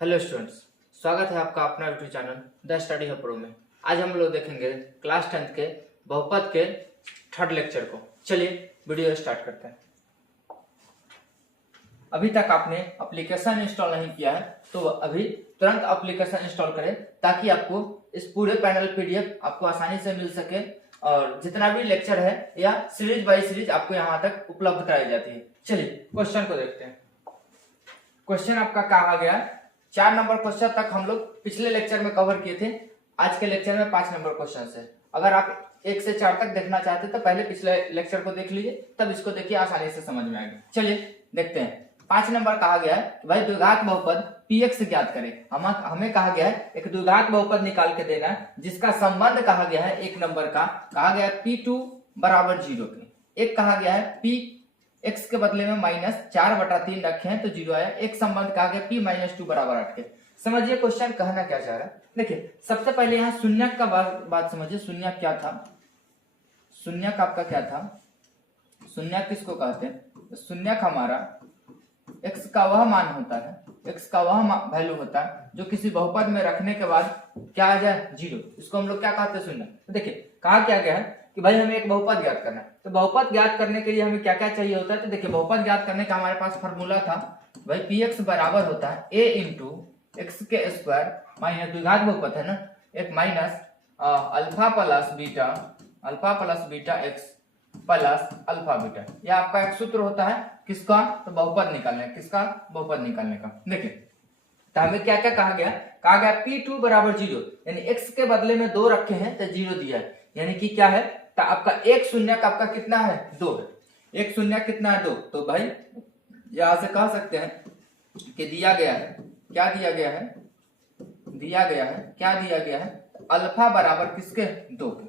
Hello students, स्वागत है आपका अपना YouTube channel the study hub pro में। आज हम लोग देखेंगे क्लास 10th के बहुपद के थर्ड लेक्चर को। चलिए वीडियो स्टार्ट करते हैं। अभी तक आपने एप्लीकेशन इंस्टॉल नहीं किया है तो अभी तुरंत एप्लीकेशन इंस्टॉल करें ताकि आपको इस पूरे पैनल पीडीएफ आपको आसानी से मिल सके और जितना भी लेक्चर है या सीरीज बाय सीरीज आपको यहाँ तक उपलब्ध कराई जाती है। चलिए क्वेश्चन को देखते हैं। क्वेश्चन आपका कहा गया 4 नंबर क्वेश्चन तक हम लोग पिछले लेक्चर में कवर किए थे। आज के लेक्चर में 5 नंबर क्वेश्चन है। अगर आप 1 से 4 तक देखना चाहते तो पहले पिछले लेक्चर को देख लीजिए, तब इसको देखिए, आसानी से समझ में आएगा। चलिए देखते हैं। 5 नंबर कहा गया है कि भाई द्विघात बहुपद px ज्ञात करें। हमें कहा गया है एक द्विघात बहुपद निकाल के देना है जिसका संबंध कहा गया है 1 नंबर का कहा गया है p2 बराबर 0 के। एक कहा गया है p x के बदले में -4/3 रखे हैं तो 0 आया। एक संबंध कहा गया p -2 बराबर 8 के। समझिए क्वेश्चन कहना क्या चाह रहा है। देखिए सबसे पहले यहाँ शून्यक का बात समझिए। शून्यक क्या था? शून्यक आपका क्या था? शून्यक किसको कहते हैं? शून्यक हमारा x का वह मान होता है, x का वह वैल्यू होता है जो किसी बहुपद में रखने के बाद क्या आ जाए? 0। इसको हम लोग क्या कहते हैं? शून्यक। तो देखिए कहा क्या गया है कि भाई हमें एक बहुपद ज्ञात करना है। तो बहुपद ज्ञात करने के लिए हमें क्या क्या चाहिए होता है? तो देखिए बहुपद ज्ञात करने का हमारे पास फॉर्मूला था भाई px बराबर होता है a इंटू एक्स के स्क्वायर माइनस द्विघात बहुपद है ना, एक minus alpha plus beta x plus alpha beta. यह आपका एक सूत्र होता है किसका? तो बहुपद निकालने। किसका? बहुपद निकालने का। देखिए तो हमें क्या क्या कहा गया? कहा गया p2 बराबर 0, यानी x के बदले में 2 रखे हैं तो 0 दिया है, यानी कि क्या है? तो आपका एक शून्यक आपका कितना है? 2 है। एक शून्यक कितना है? 2। तो भाई यहां से कह सकते हैं कि दिया गया है, क्या दिया गया है? दिया गया है, क्या दिया गया है? अल्फा बराबर किसके? 2 के।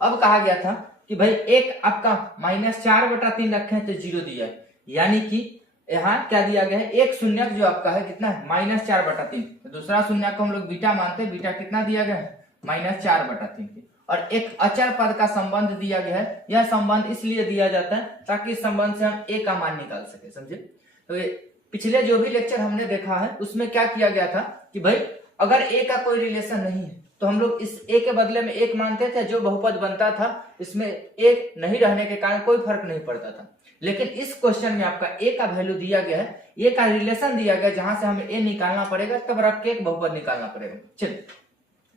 अब कहा गया था कि भाई एक आपका -4/3 रखे हैं तो 0 दिया है, यानी कि यहाँ क्या दिया गया है? एक शून्यक जो आपका है कितना है? -4/3। तो दूसरा शून्यक को हम लोग बीटा मानते हैं। बीटा कितना दिया गया है? -4/3 के। और एक अचर पद का संबंध दिया गया है। यह संबंध इसलिए दिया जाता है ताकि इस संबंध से हम a का मान निकाल सके। समझे? तो पिछले जो भी लेक्चर हमने देखा है उसमें क्या किया गया था कि भाई अगर a का कोई रिलेशन नहीं है तो हम लोग इस a के बदले में 1 मानते थे। जो बहुपद बनता था इसमें 1 नहीं रहने के कारण कोई फर्क नहीं पड़ता था। लेकिन इस क्वेश्चन में आपका a का वैल्यू दिया गया है, a का रिलेशन दिया गया, जहां से हमें a निकालना पड़ेगा, तब रख के एक बहुपद निकालना पड़ेगा। चलिए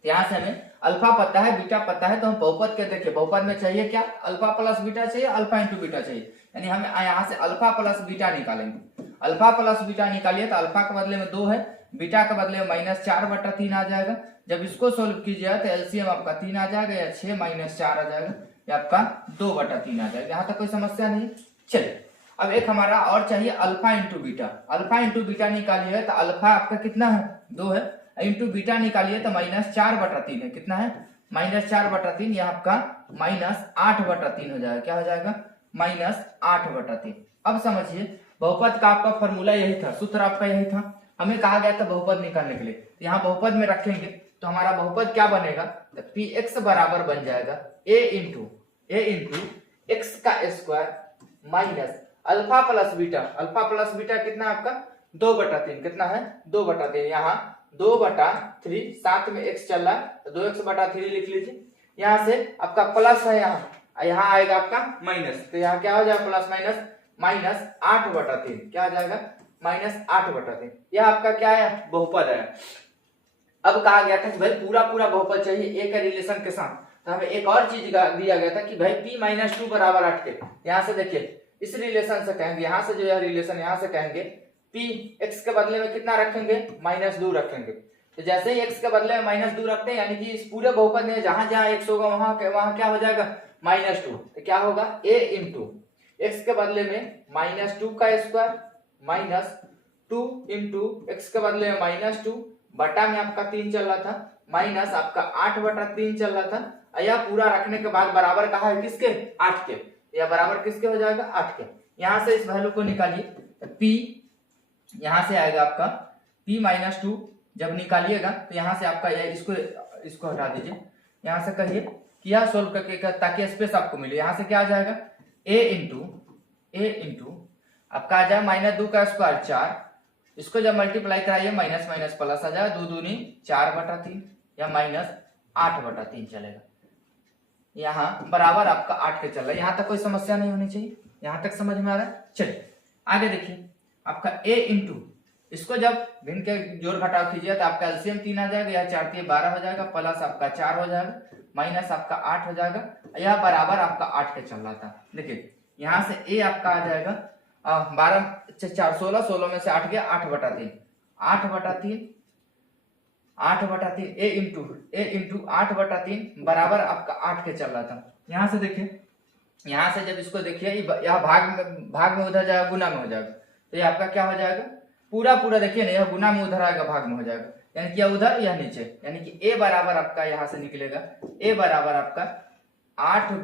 यहाँ से हमें अल्फा पता है, बीटा पता है, तो हम बहुपद के देखिए बहुपद में चाहिए क्या? अल्फा प्लस बीटा चाहिए, अल्फा इंटू बीटा चाहिए, यानी हमें यहाँ से अल्फा प्लस बीटा निकालेंगे। अल्फा प्लस बीटा निकालिए तो अल्फा के बदले में 2 है, बीटा के बदले में -4/3 आ जाएगा। जब इसको सोल्व कीजिएगा तो एलसीएम आपका 3 आ जाएगा, या 6 - 4 आ जाएगा, या आपका 2/3 आ जाएगा। यहाँ तक कोई समस्या नहीं। चलिए अब एक हमारा और चाहिए alpha into beta. Alpha into beta निकालिएगा तो अल्फा आपका कितना है? 2 है, इंटू बीटा निकालिए तो -4/3 है। कितना है? -4/3। यह आपका -8/3 हो जाएगा। क्या हो जाएगा? -8/3। अब समझिए बहुपद का आपका फॉर्मूला यही था, सूत्र आपका यही था। हमें कहा गया था बहुपद निकालने के लिए, तो यहाँ बहुपद में रखेंगे तो हमारा बहुपद क्या बनेगा? तो px बराबर बन जाएगा a इंटू एक्स का square minus alpha plus beta. Alpha plus beta कितना आपका? 2/3। कितना है? 2/3। यहाँ 2/3, साथ में x चल रहा है तो 2x/3 लिख लीजिए। यहाँ से आपका प्लस है, यहाँ आएगा आपका माइनस, तो यहाँ क्या हो जाएगा? Plus minus -8/3। क्या आ जाएगा? -8/3। यह आपका क्या है? बहुपद है। अब कहा गया था कि भाई पूरा बहुपद चाहिए a के रिलेशन के साथ, तो हमें एक और चीज दिया गया था कि भाई p - 2 बराबर 8 के। यहाँ से देखिए इस रिलेशन से कहेंगे, यहाँ से जो है रिलेशन, यहाँ से कहेंगे p x के बदले में कितना रखेंगे? -2 रखेंगे। तो जैसे ही x के बदले में -2 रखते हैं, यानी कि इस पूरे बहुपद में जहां जहां x होगा वहां क्या हो जाएगा? -2। तो क्या होगा? a इंटू एक्स के बदले में -2 का स्क्वायर माइनस 2 इंटू एक्स के बदले में -2 बटा में आपका 3 चल रहा था, माइनस आपका 8/3 चल रहा था। यह पूरा रखने के बाद बराबर कहा है किसके? 8 के। यह बराबर किसके हो जाएगा? 8 के। यहां से इस वैल्यू को निकालिए, p यहां से आएगा आपका p-2। जब निकालिएगा तो यहां से आपका इसको हटा दीजिए। यहां से कहिए कि यह सोल्व करके ताकि स्पेस आपको मिले। यहां से क्या आ जाएगा? a इंटू आपका आ जाएगा -2 का स्क्वायर 4 इसको जब मल्टीप्लाई कराइए माइनस माइनस प्लस आ जाएगा, 2 दूनी 4/3 या -8/3 चलेगा। यहाँ बराबर आपका 8 के चल रहा है। यहाँ तक कोई समस्या नहीं होनी चाहिए, यहाँ तक समझ में आ रहा है। चलिए आगे देखिए, आपका a इंटू, इसको जब भिन्न के जोड़ घटाव कीजिए तो आपका एलसीएम 3 आ जाएगा, या 4 × 12 हो जाएगा, प्लस आपका 4 हो जाएगा, माइनस आपका 8 हो जाएगा, यह बराबर आपका 8 के चल रहा था। देखिए यहाँ से a आपका आ जाएगा 12 4 16, 16 में से 8 गया 8/3, 8/3 a इंटू 8/3 बराबर आपका 8 के चल रहा था। यहाँ से देखिए, यहाँ से जब इसको देखिए, यह भाग में उधर जाएगा, गुना में हो जाएगा, तो ये आपका क्या हो जाएगा, पूरा देखिए ना, यह गुना में उधर आएगा, भाग में हो जाएगा, यानी कि उधर यह नीचे, यानी कि a बराबर आपका यहाँ से निकलेगा, a बराबर आपका 8 ×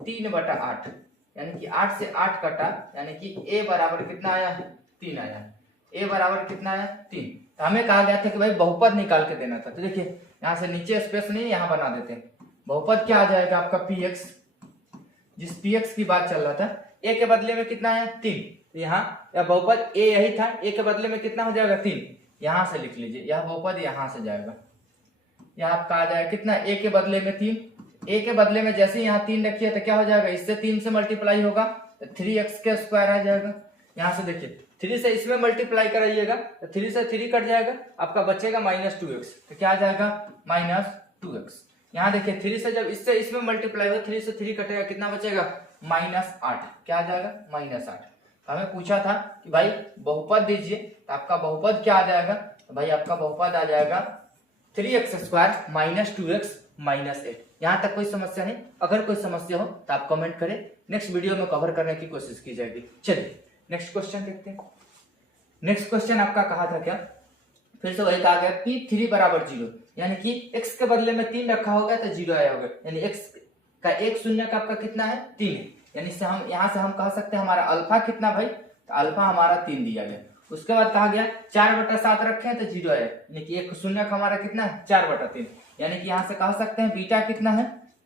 3/8, यानी कि 8 से 8 कटा, यानी कि a बराबर कितना आया, 3 आया। a बराबर कितना आया, 3। तो हमें कहा गया था कि भाई बहुपद निकाल के देना था। तो देखिए यहाँ से नीचे स्पेस नहीं, यहाँ बना देते हैं। बहुपद क्या आ जाएगा आपका px, जिस px की बात चल रहा था, a के बदले में कितना आया, 3। यहाँ यह बहुपद a यही था, a के बदले में कितना हो जाएगा, 3। यहाँ से लिख लीजिए, यह बहुपद यहाँ से जाएगा, यह आपका आ जाएगा कितना, a के बदले में 3। a के बदले में जैसे यहाँ 3 रखिए तो क्या हो जाएगा, इससे 3 से मल्टीप्लाई होगा तो 3x² आ जाएगा। यहाँ से देखिए 3 से इसमें मल्टीप्लाई कराइएगा तो 3 से 3 कट जाएगा, आपका बचेगा -2x, तो क्या आ जाएगा, -2x। यहाँ देखिए 3 से जब इससे इसमें मल्टीप्लाई हो, 3 से 3 कटेगा, कितना बचेगा, -8, क्या आ जाएगा, -8। हमें पूछा था कि भाई बहुपद दीजिए, तो आपका बहुपद क्या आ जाएगा, तो भाई आपका बहुपद आ जाएगा 3x² -2x -8। यहाँ तक कोई समस्या नहीं। अगर कोई समस्या हो तो आप कमेंट करें, नेक्स्ट वीडियो में कवर करने की कोशिश की जाएगी। चलिए नेक्स्ट क्वेश्चन देखते हैं। नेक्स्ट क्वेश्चन आपका कहा था क्या, फिर से वही कहा गया p3 बराबर 0, यानी कि x के बदले में 3 रखा होगा तो 0 आया होगा, यानी x का एक शून्य का आपका कितना है, 3 है, यानी से हम यहाँ से हम कह सकते हैं हमारा अल्फा कितना भाई, तो अल्फा हमारा 3 दिया गया। उसके बाद कहा गया 4/7 रखे तो 0 आया, यानी कि एक शून्य का हमारा कितना है, 4/3, यानी कि यहाँ से कह सकते हैं बीटा कितना है,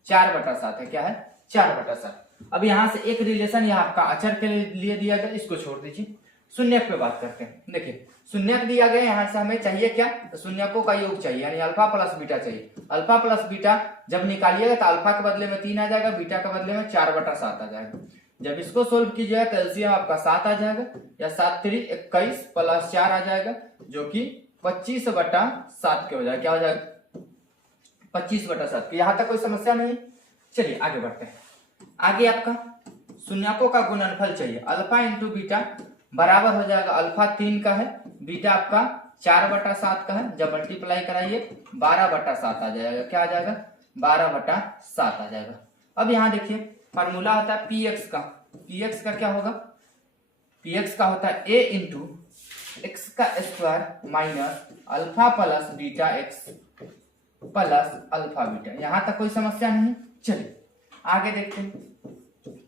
4/7 है, क्या है, 4/7। अब यहाँ से एक रिलेशन यहाँ आपका अचर के लिए दिया गया, इसको छोड़ दीजिए, शून्यक पे बात करते हैं। देखिए शून्यक दिया गया, यहाँ से हमें चाहिए क्या, तो शून्यकों का योग चाहिए, यानी अल्फा प्लस बीटा चाहिए। अल्फा प्लस बीटा जब निकालिएगा तो अल्फा के बदले में 3 आ जाएगा, बीटा के बदले में 4/7 आ जाएगा। जब इसको सोल्व कीजिएगा तो एलसीएम आपका 7 आ जाएगा, या 7 3 21 प्लस 4 आ जाएगा, जो कि 25/7 के हो जाएगा, क्या हो जाएगा, 25/7। यहाँ तक कोई समस्या नहीं। चलिए आगे बढ़ते हैं। आगे आपका शून्यकों का गुणनफल चाहिए, अल्फा इंटू बीटा बराबर हो जाएगा, अल्फा 3 का है, बीटा आपका 4/7 का है, जब मल्टीप्लाई कराइए 12/7 आ जाएगा, क्या आ जाएगा, 12/7 आ जाएगा। अब यहाँ देखिए फार्मूला होता है px का क्या होगा, px का होता है a into x² minus alpha plus beta x plus alpha beta. यहाँ तक कोई समस्या नहीं। चलिए आगे देखते हैं,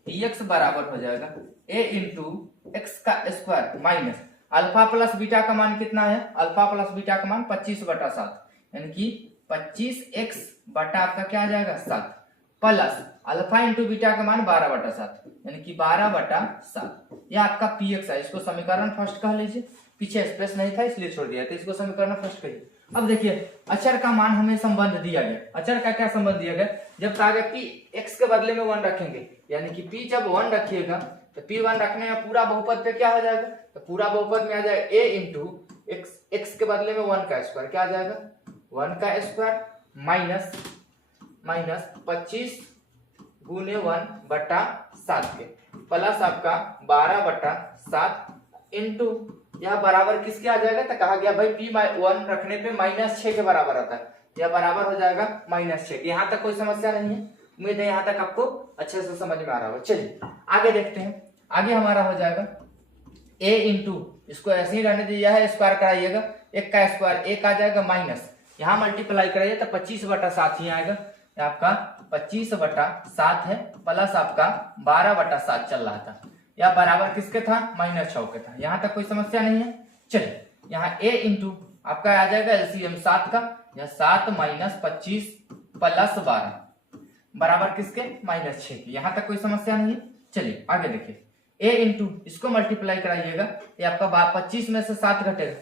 px बराबर हो जाएगा a into x² minus alpha plus beta का मान कितना है, अल्फा प्लस बीटा का मान 25/7, यानी कि 25x बटा आपका क्या आ जाएगा, 7, प्लस अल्फा इंटू बीटा का मान 12/7, यानी कि 12/7। यह आपका px है। इसको समीकरण फर्स्ट कह लीजिए, पीछे स्पेस नहीं था इसलिए छोड़ दिया, तो इसको समीकरण फर्स्ट कहिए। अब देखिए अचर का मान हमें संबंध दिया गया, अचर का क्या संबंध दिया गया, जब कहा गया p x के बदले में 1 रखेंगे, यानी कि p जब 1 रखिएगा तो p1 रखने में पूरा बहुपद पे क्या हो जाएगा, तो पूरा बहुपद में आ जाएगा a इंटू x के बदले में 1 का स्क्वायर, क्या आ जाएगा, 1 का स्क्वायर माइनस 25 गुने 1/7 के प्लस आपका 12/7 इंटू यह बराबर किसके आ जाएगा, तो कहा गया भाई p1 रखने पे -6 के बराबर आता है, यह बराबर हो जाएगा -6। यहाँ तक कोई समस्या नहीं है, उम्मीद है यहाँ तक आपको अच्छे से समझ में आ रहा होगा। चलिए आगे देखते हैं। आगे हमारा हो जाएगा a इंटू, इसको ऐसे ही रहने दीजिए, है स्क्वायर कराइएगा, 1 का स्क्वायर 1 आ जाएगा, माइनस यहाँ मल्टीप्लाई कराइए तो 25/7 ही आएगा, आपका 25/7 है, प्लस आपका 12/7 चल रहा था, यह बराबर किसके था, -6 के था। यहाँ तक कोई समस्या नहीं है। चलिए यहाँ a इंटू आपका आ जाएगा एलसीएम 7 का, यह 7 - 25 प्लस 12 बराबर किसके, -6 के। यहाँ तक कोई समस्या नहीं है। चलिए आगे देखिए, a इंटू इसको मल्टीप्लाई कराइएगा, ये आपका 25 में से 7 घटेगा,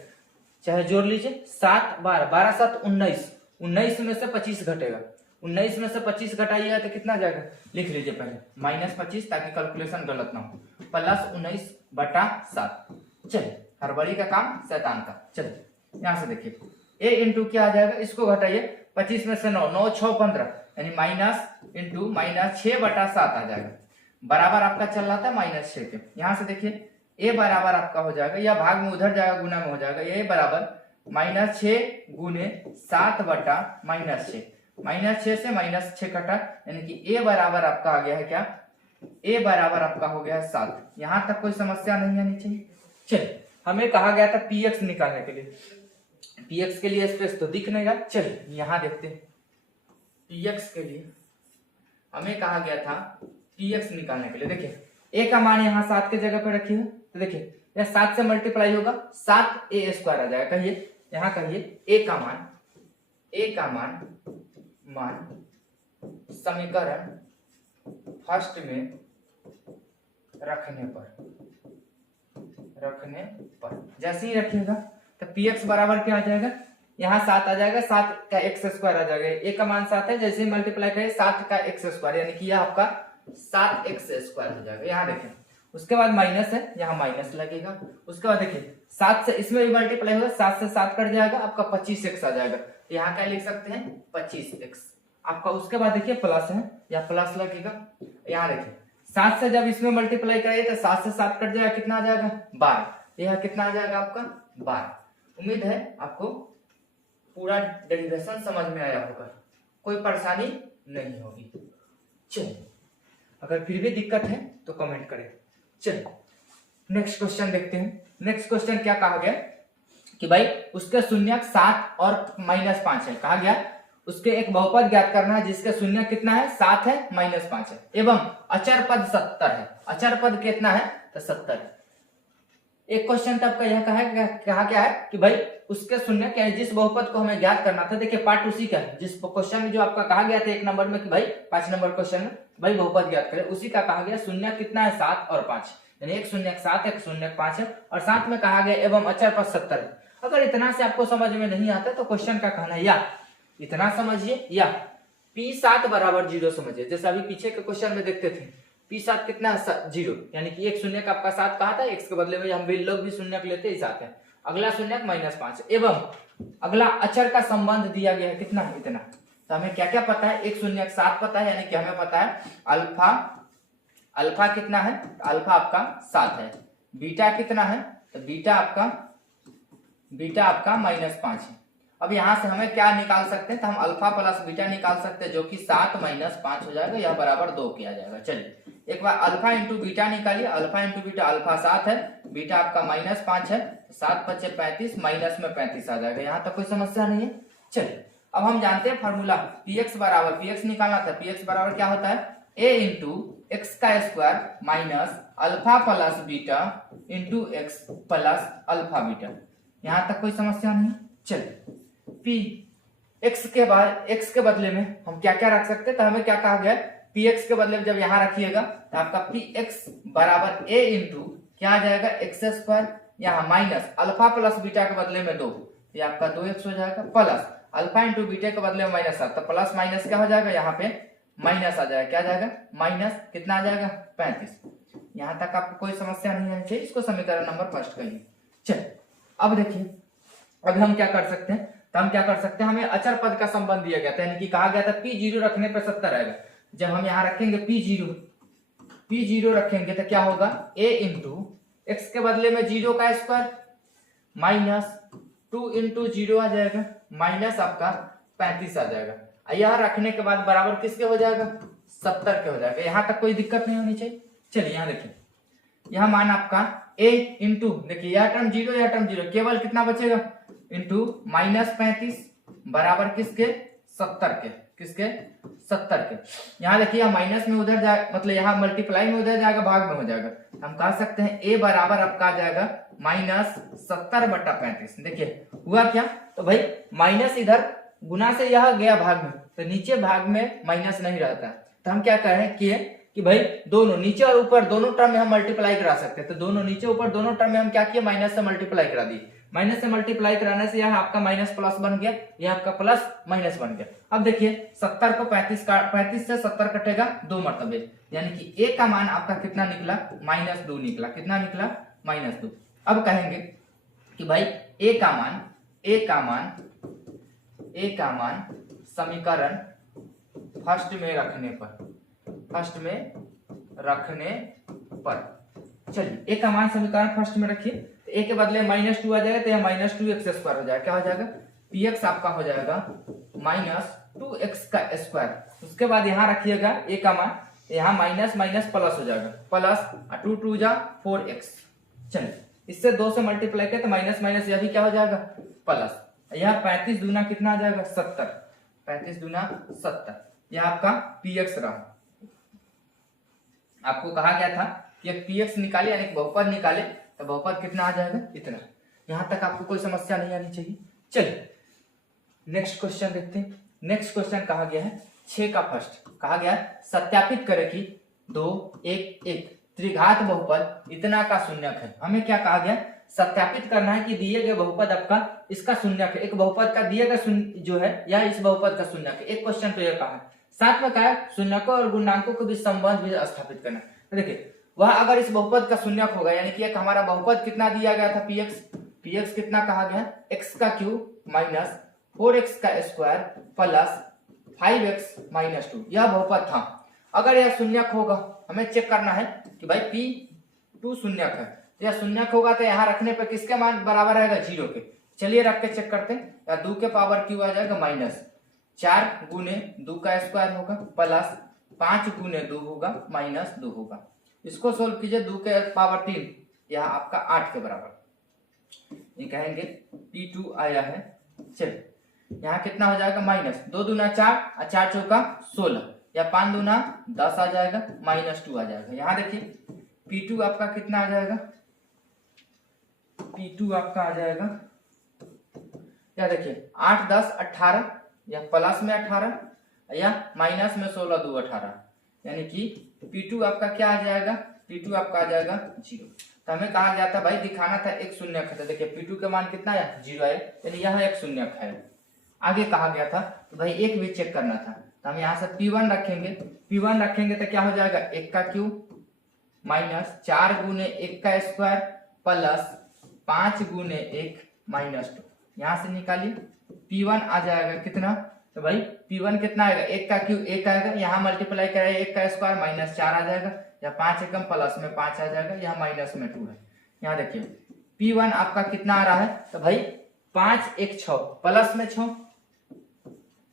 चाहे जोड़ लीजिए 7 12 12 7 19, 19 में से 25 घटेगा, 19 में से 25 घटाइएगा तो कितना जाएगा, लिख लीजिए पहले -25 ताकि कैलकुलेशन गलत ना हो, प्लस 19/7। चलिए हड़बड़ी का काम शैतान का। चलिए यहां से देखिए a इंटू क्या आ जाएगा, इसको घटाइए 25 में से 9 9 6 15 यानी माइनस इंटू -6/7 आ जाएगा, बराबर आपका चल रहा था -6 के। यहां से देखिए a बराबर आपका हो जाएगा, या भाग में उधर जाएगा गुना में हो जाएगा, a बराबर -6 गुने 7/-6, -6 से -6 कटा यानी कि a बराबर आपका आ गया है क्या, a बराबर आपका हो गया है 7। यहां तक कोई समस्या नहीं आनी चाहिए। चलिए हमें कहा गया था px निकालने के लिए, px के लिए स्पेस तो दिख नहीं रहा, चलिए यहां देखते हैं px के लिए हमें कहा गया था px निकालने के लिए। देखिए a का मान यहाँ 7 के जगह पे रखिए, तो देखिए यह 7 से मल्टीप्लाई होगा 7a² आ जाएगा। कहिए यहाँ कहिए a का मान समीकरण फर्स्ट में रखने पर जैसे ही रखिएगा तो px बराबर क्या आ जाएगा, यहाँ 7 आ जाएगा, 7 का x² आ जाएगा, a का मान 7 है, जैसे ही मल्टीप्लाई करें 7 का x² यानी कि यह आपका 7x² हो जाएगा। यहाँ देखें उसके बाद माइनस है, यहाँ माइनस लगेगा, उसके बाद देखिए 7 से इसमें भी मल्टीप्लाई होगा, 7 से 7 कट जाएगा, आपका 25x आ जाएगा, यहाँ क्या लिख सकते हैं 25x आपका। उसके बाद देखिए प्लस है, या प्लस लगेगा, यहाँ देखिए 7 से जब इसमें मल्टीप्लाई करिए तो 7 से 7 कट जाएगा, कितना आ जाएगा 12, यह कितना आ जाएगा आपका 12। उम्मीद है आपको पूरा डेरिवेशन समझ में आया होगा, कोई परेशानी नहीं होगी। चलिए अगर फिर भी दिक्कत है तो कमेंट करें। चलिए नेक्स्ट क्वेश्चन देखते हैं। नेक्स्ट क्वेश्चन क्या कहा गया कि भाई उसके शून्यक 7 और -5 है, कहा गया उसके एक बहुपद ज्ञात करना है जिसका शून्य कितना है 7 है -5 है एवं अचर पद 70 है। अचर पद कितना है तो 70 है। एक क्वेश्चन तब का यह कहा क्या है कि भाई उसके शून्य क्या है, जिस बहुपद को हमें ज्ञात करना था। देखिए पार्ट उसी का है, जिस क्वेश्चन में जो आपका कहा गया था 1 नंबर में कि भाई 5 नंबर क्वेश्चन में भाई बहुपद ज्ञात करें, उसी का कहा गया शून्य कितना है 7 और 5, यानी एक शून्य 7 एक शून्य 5 है, और साथ में कहा गया एवं अचर पद 70 है। अगर इतना से आपको समझ में नहीं आता तो क्वेश्चन का कहना है या इतना समझिए या P7 बराबर 0 समझिए। जैसे अभी पीछे के क्वेश्चन में देखते थे P7 कितना है 0, यानी कि एक शून्य का आपका 7 कहा था, x के बदले में हम भी लोग भी शून्य लेते ही 7 है, अगला शून्य -5 एवं अगला अचर का संबंध दिया गया है कितना इतना। तो हमें क्या क्या पता है, एक शून्य 7 पता है, यानी कि हमें पता है अल्फा कितना है, अल्फा आपका 7 है, बीटा कितना है तो बीटा आपका -5 है। अब यहां से हमें क्या निकाल सकते हैं, तो हम अल्फा प्लस बीटा निकाल सकते हैं, जो कि 7 - 5 हो जाएगा, यह बराबर 2 किया जाएगा। चलिए एक बार अल्फा इंटू बीटा निकालिए, अल्फा इंटू बीटा, अल्फा 7 है, बीटा आपका -5 है, 7 × 5 = 35, माइनस में 35 आ जाएगा, यहाँ तक कोई समस्या नहीं है। चलिए अब हम जानते हैं फॉर्मूला px बराबर, px निकालना था, px बराबर क्या होता है a into x² minus alpha plus beta into x plus alpha beta, यहाँ तक कोई समस्या नहीं। चलिए x के बदले में हम क्या क्या रख सकते हैं, तो हमें क्या कहा गया px के बदले में जब यहाँ रखिएगा तो आपका px बराबर a इंटू क्या आ जाएगा x², यहाँ माइनस अल्फा प्लस बीटा के बदले में 2, ये आपका 2x हो जाएगा, प्लस अल्फा इंटू बीटा के बदले में -7, तो प्लस माइनस क्या हो जाएगा, यहाँ पे माइनस आ जाएगा, क्या जाएगा माइनस कितना आ जाएगा 35। यहाँ तक आपको कोई समस्या नहीं आनी चाहिए, इसको समीकरण नंबर फर्स्ट कहिए। चलिए अब देखिए अभी हम क्या कर सकते हैं, तो हम क्या कर सकते हैं, हमें अचर पद का संबंध दिया गया था, यानी कि कहा गया था P0 रखने पर 70 आएगा। जब हम यहाँ रखेंगे P0 रखेंगे तो क्या होगा a इंटू x के बदले में 0 का स्क्वायर माइनस 2 इंटू 0 आ जाएगा, माइनस आपका 35 आ जाएगा। यह रखने के बाद बराबर किसके हो जाएगा 70 के हो जाएगा, यहाँ तक कोई दिक्कत नहीं होनी चाहिए। चलिए यहाँ देखिए, यह मान आपका a इंटू, देखिए यह टर्म 0 यह टर्म 0, केवल कितना बचेगा इंटू -35 बराबर किसके 70 के, किसके 70 के। यहाँ देखिए माइनस में उधर जाए, मतलब यहाँ मल्टीप्लाई में उधर जाएगा, भाग में हो जाएगा, हम कह सकते हैं a बराबर आपका आ जाएगा -70/35। देखिए हुआ क्या, तो भाई माइनस इधर गुना से यह गया भाग में, तो नीचे भाग में माइनस नहीं रहता, तो हम क्या करें कि कि भाई दोनों नीचे और ऊपर दोनों टर्म में हम मल्टीप्लाई करा सकते हैं। तो दोनों नीचे ऊपर दोनों टर्म में हम क्या किए, माइनस से मल्टीप्लाई करा दिए। माइनस से मल्टीप्लाई कराने से यह आपका माइनस प्लस बन गया, यह आपका प्लस माइनस बन गया। अब देखिए 70 को 35 से 70 कटेगा 2 मरतबे, यानी कि ए का मान आपका कितना निकला, -2 निकला। कितना निकला, -2। अब कहेंगे कि भाई ए का मान समीकरण फर्स्ट में रखने पर चलिए ए का मान समीकरण फर्स्ट में रखिए। तो ए के बदले -2 आ जाएगा, तो यह -2x² हो जाएगा। क्या हो जाएगा, px आपका हो जाएगा -2x²। उसके बाद यहाँ रखिएगा ए का मान, यहाँ माइनस माइनस प्लस हो जाएगा, प्लस 2 2 जा 4x। चलिए इससे 2 से मल्टीप्लाई करें तो माइनस माइनस यह भी क्या हो जाएगा, प्लस। यह 35 दूना कितना आ जाएगा, 70। 35 दूना 70, यह आपका px रहा। आपको कहा गया था कि एक px निकाले यानी बहुपद निकाले, तो बहुपद कितना आ जाएगा, इतना। यहां तक आपको कोई समस्या नहीं आनी चाहिए। चलिए नेक्स्ट क्वेश्चन देखते हैं। नेक्स्ट क्वेश्चन कहा गया है 6 का फर्स्ट, कहा गया है सत्यापित करें कि 2 1 1 त्रिघात बहुपद इतना का शून्यक है। हमें क्या कहा गया, सत्यापित करना है कि दिए गए बहुपद आपका इसका शून्यक है। एक बहुपद का दिए गए जो है या इस बहुपद का शून्यक है। एक क्वेश्चन तो यह कहा है, साथ में कहा है शून्यकों और गुणांकों के बीच संबंध भी स्थापित करना। तो देखिए वह अगर इस बहुपद का शून्यक होगा, यानी कि एक हमारा बहुपद कितना दिया गया था, px कितना कहा गया, x³ minus 4x² plus 5x - 2, यह बहुपद था। अगर यह शून्यक होगा, हमें चेक करना है कि भाई p2 शून्यक है, तो यह शून्यक होगा तो यहाँ रखने पर किसके मान बराबर रहेगा, 0 के। चलिए रख के चेक करते हैं। या 2 के पावर क्यू आ जाएगा -4 गुने 2 का स्क्वायर होगा, प्लस 5 गुने 2 होगा, -2 होगा। इसको सोल्व कीजिए, 2 के पावर 3, यह आपका 8 के बराबर। ये कहेंगे P2 आया है। चलिए यहाँ कितना हो जाएगा, -2 दूना 4 और 4 चौका 16, या 5 दूना 10 आ जाएगा, -2 आ जाएगा। यहाँ देखिए P2 आपका कितना आ जाएगा, P2 आपका आ जाएगा, या देखिए 8 10 18, या प्लस में 18 या माइनस में 16 2 18, यानी कि P2 आपका क्या आ जाएगा, P2 आपका आ जाएगा 0। तो हमें कहा गया था भाई दिखाना था एक शून्यक है, तो देखिए P2 के मान कितना है, 0 है, यानी यह एक शून्यक है। आगे कहा गया था तो भाई एक भी चेक करना था, तो हम यहाँ से P1 रखेंगे तो क्या हो जाएगा, 1³ माइनस 4 गुने 1 का स्क्वायर प्लस 5 गुने 1 -2। यहाँ से निकालिए P1 आ जाएगा कितना, तो भाई P1 कितना आएगा, 1³ 1 आएगा, यहाँ मल्टीप्लाई कराए 1 का स्क्वायर -4 आ जाएगा, या 5 एकम प्लस में 5 आ जाएगा, यहाँ माइनस में 2 है। यहाँ देखिए P1 आपका कितना आ रहा है, तो भाई 5 1 6 प्लस में 6,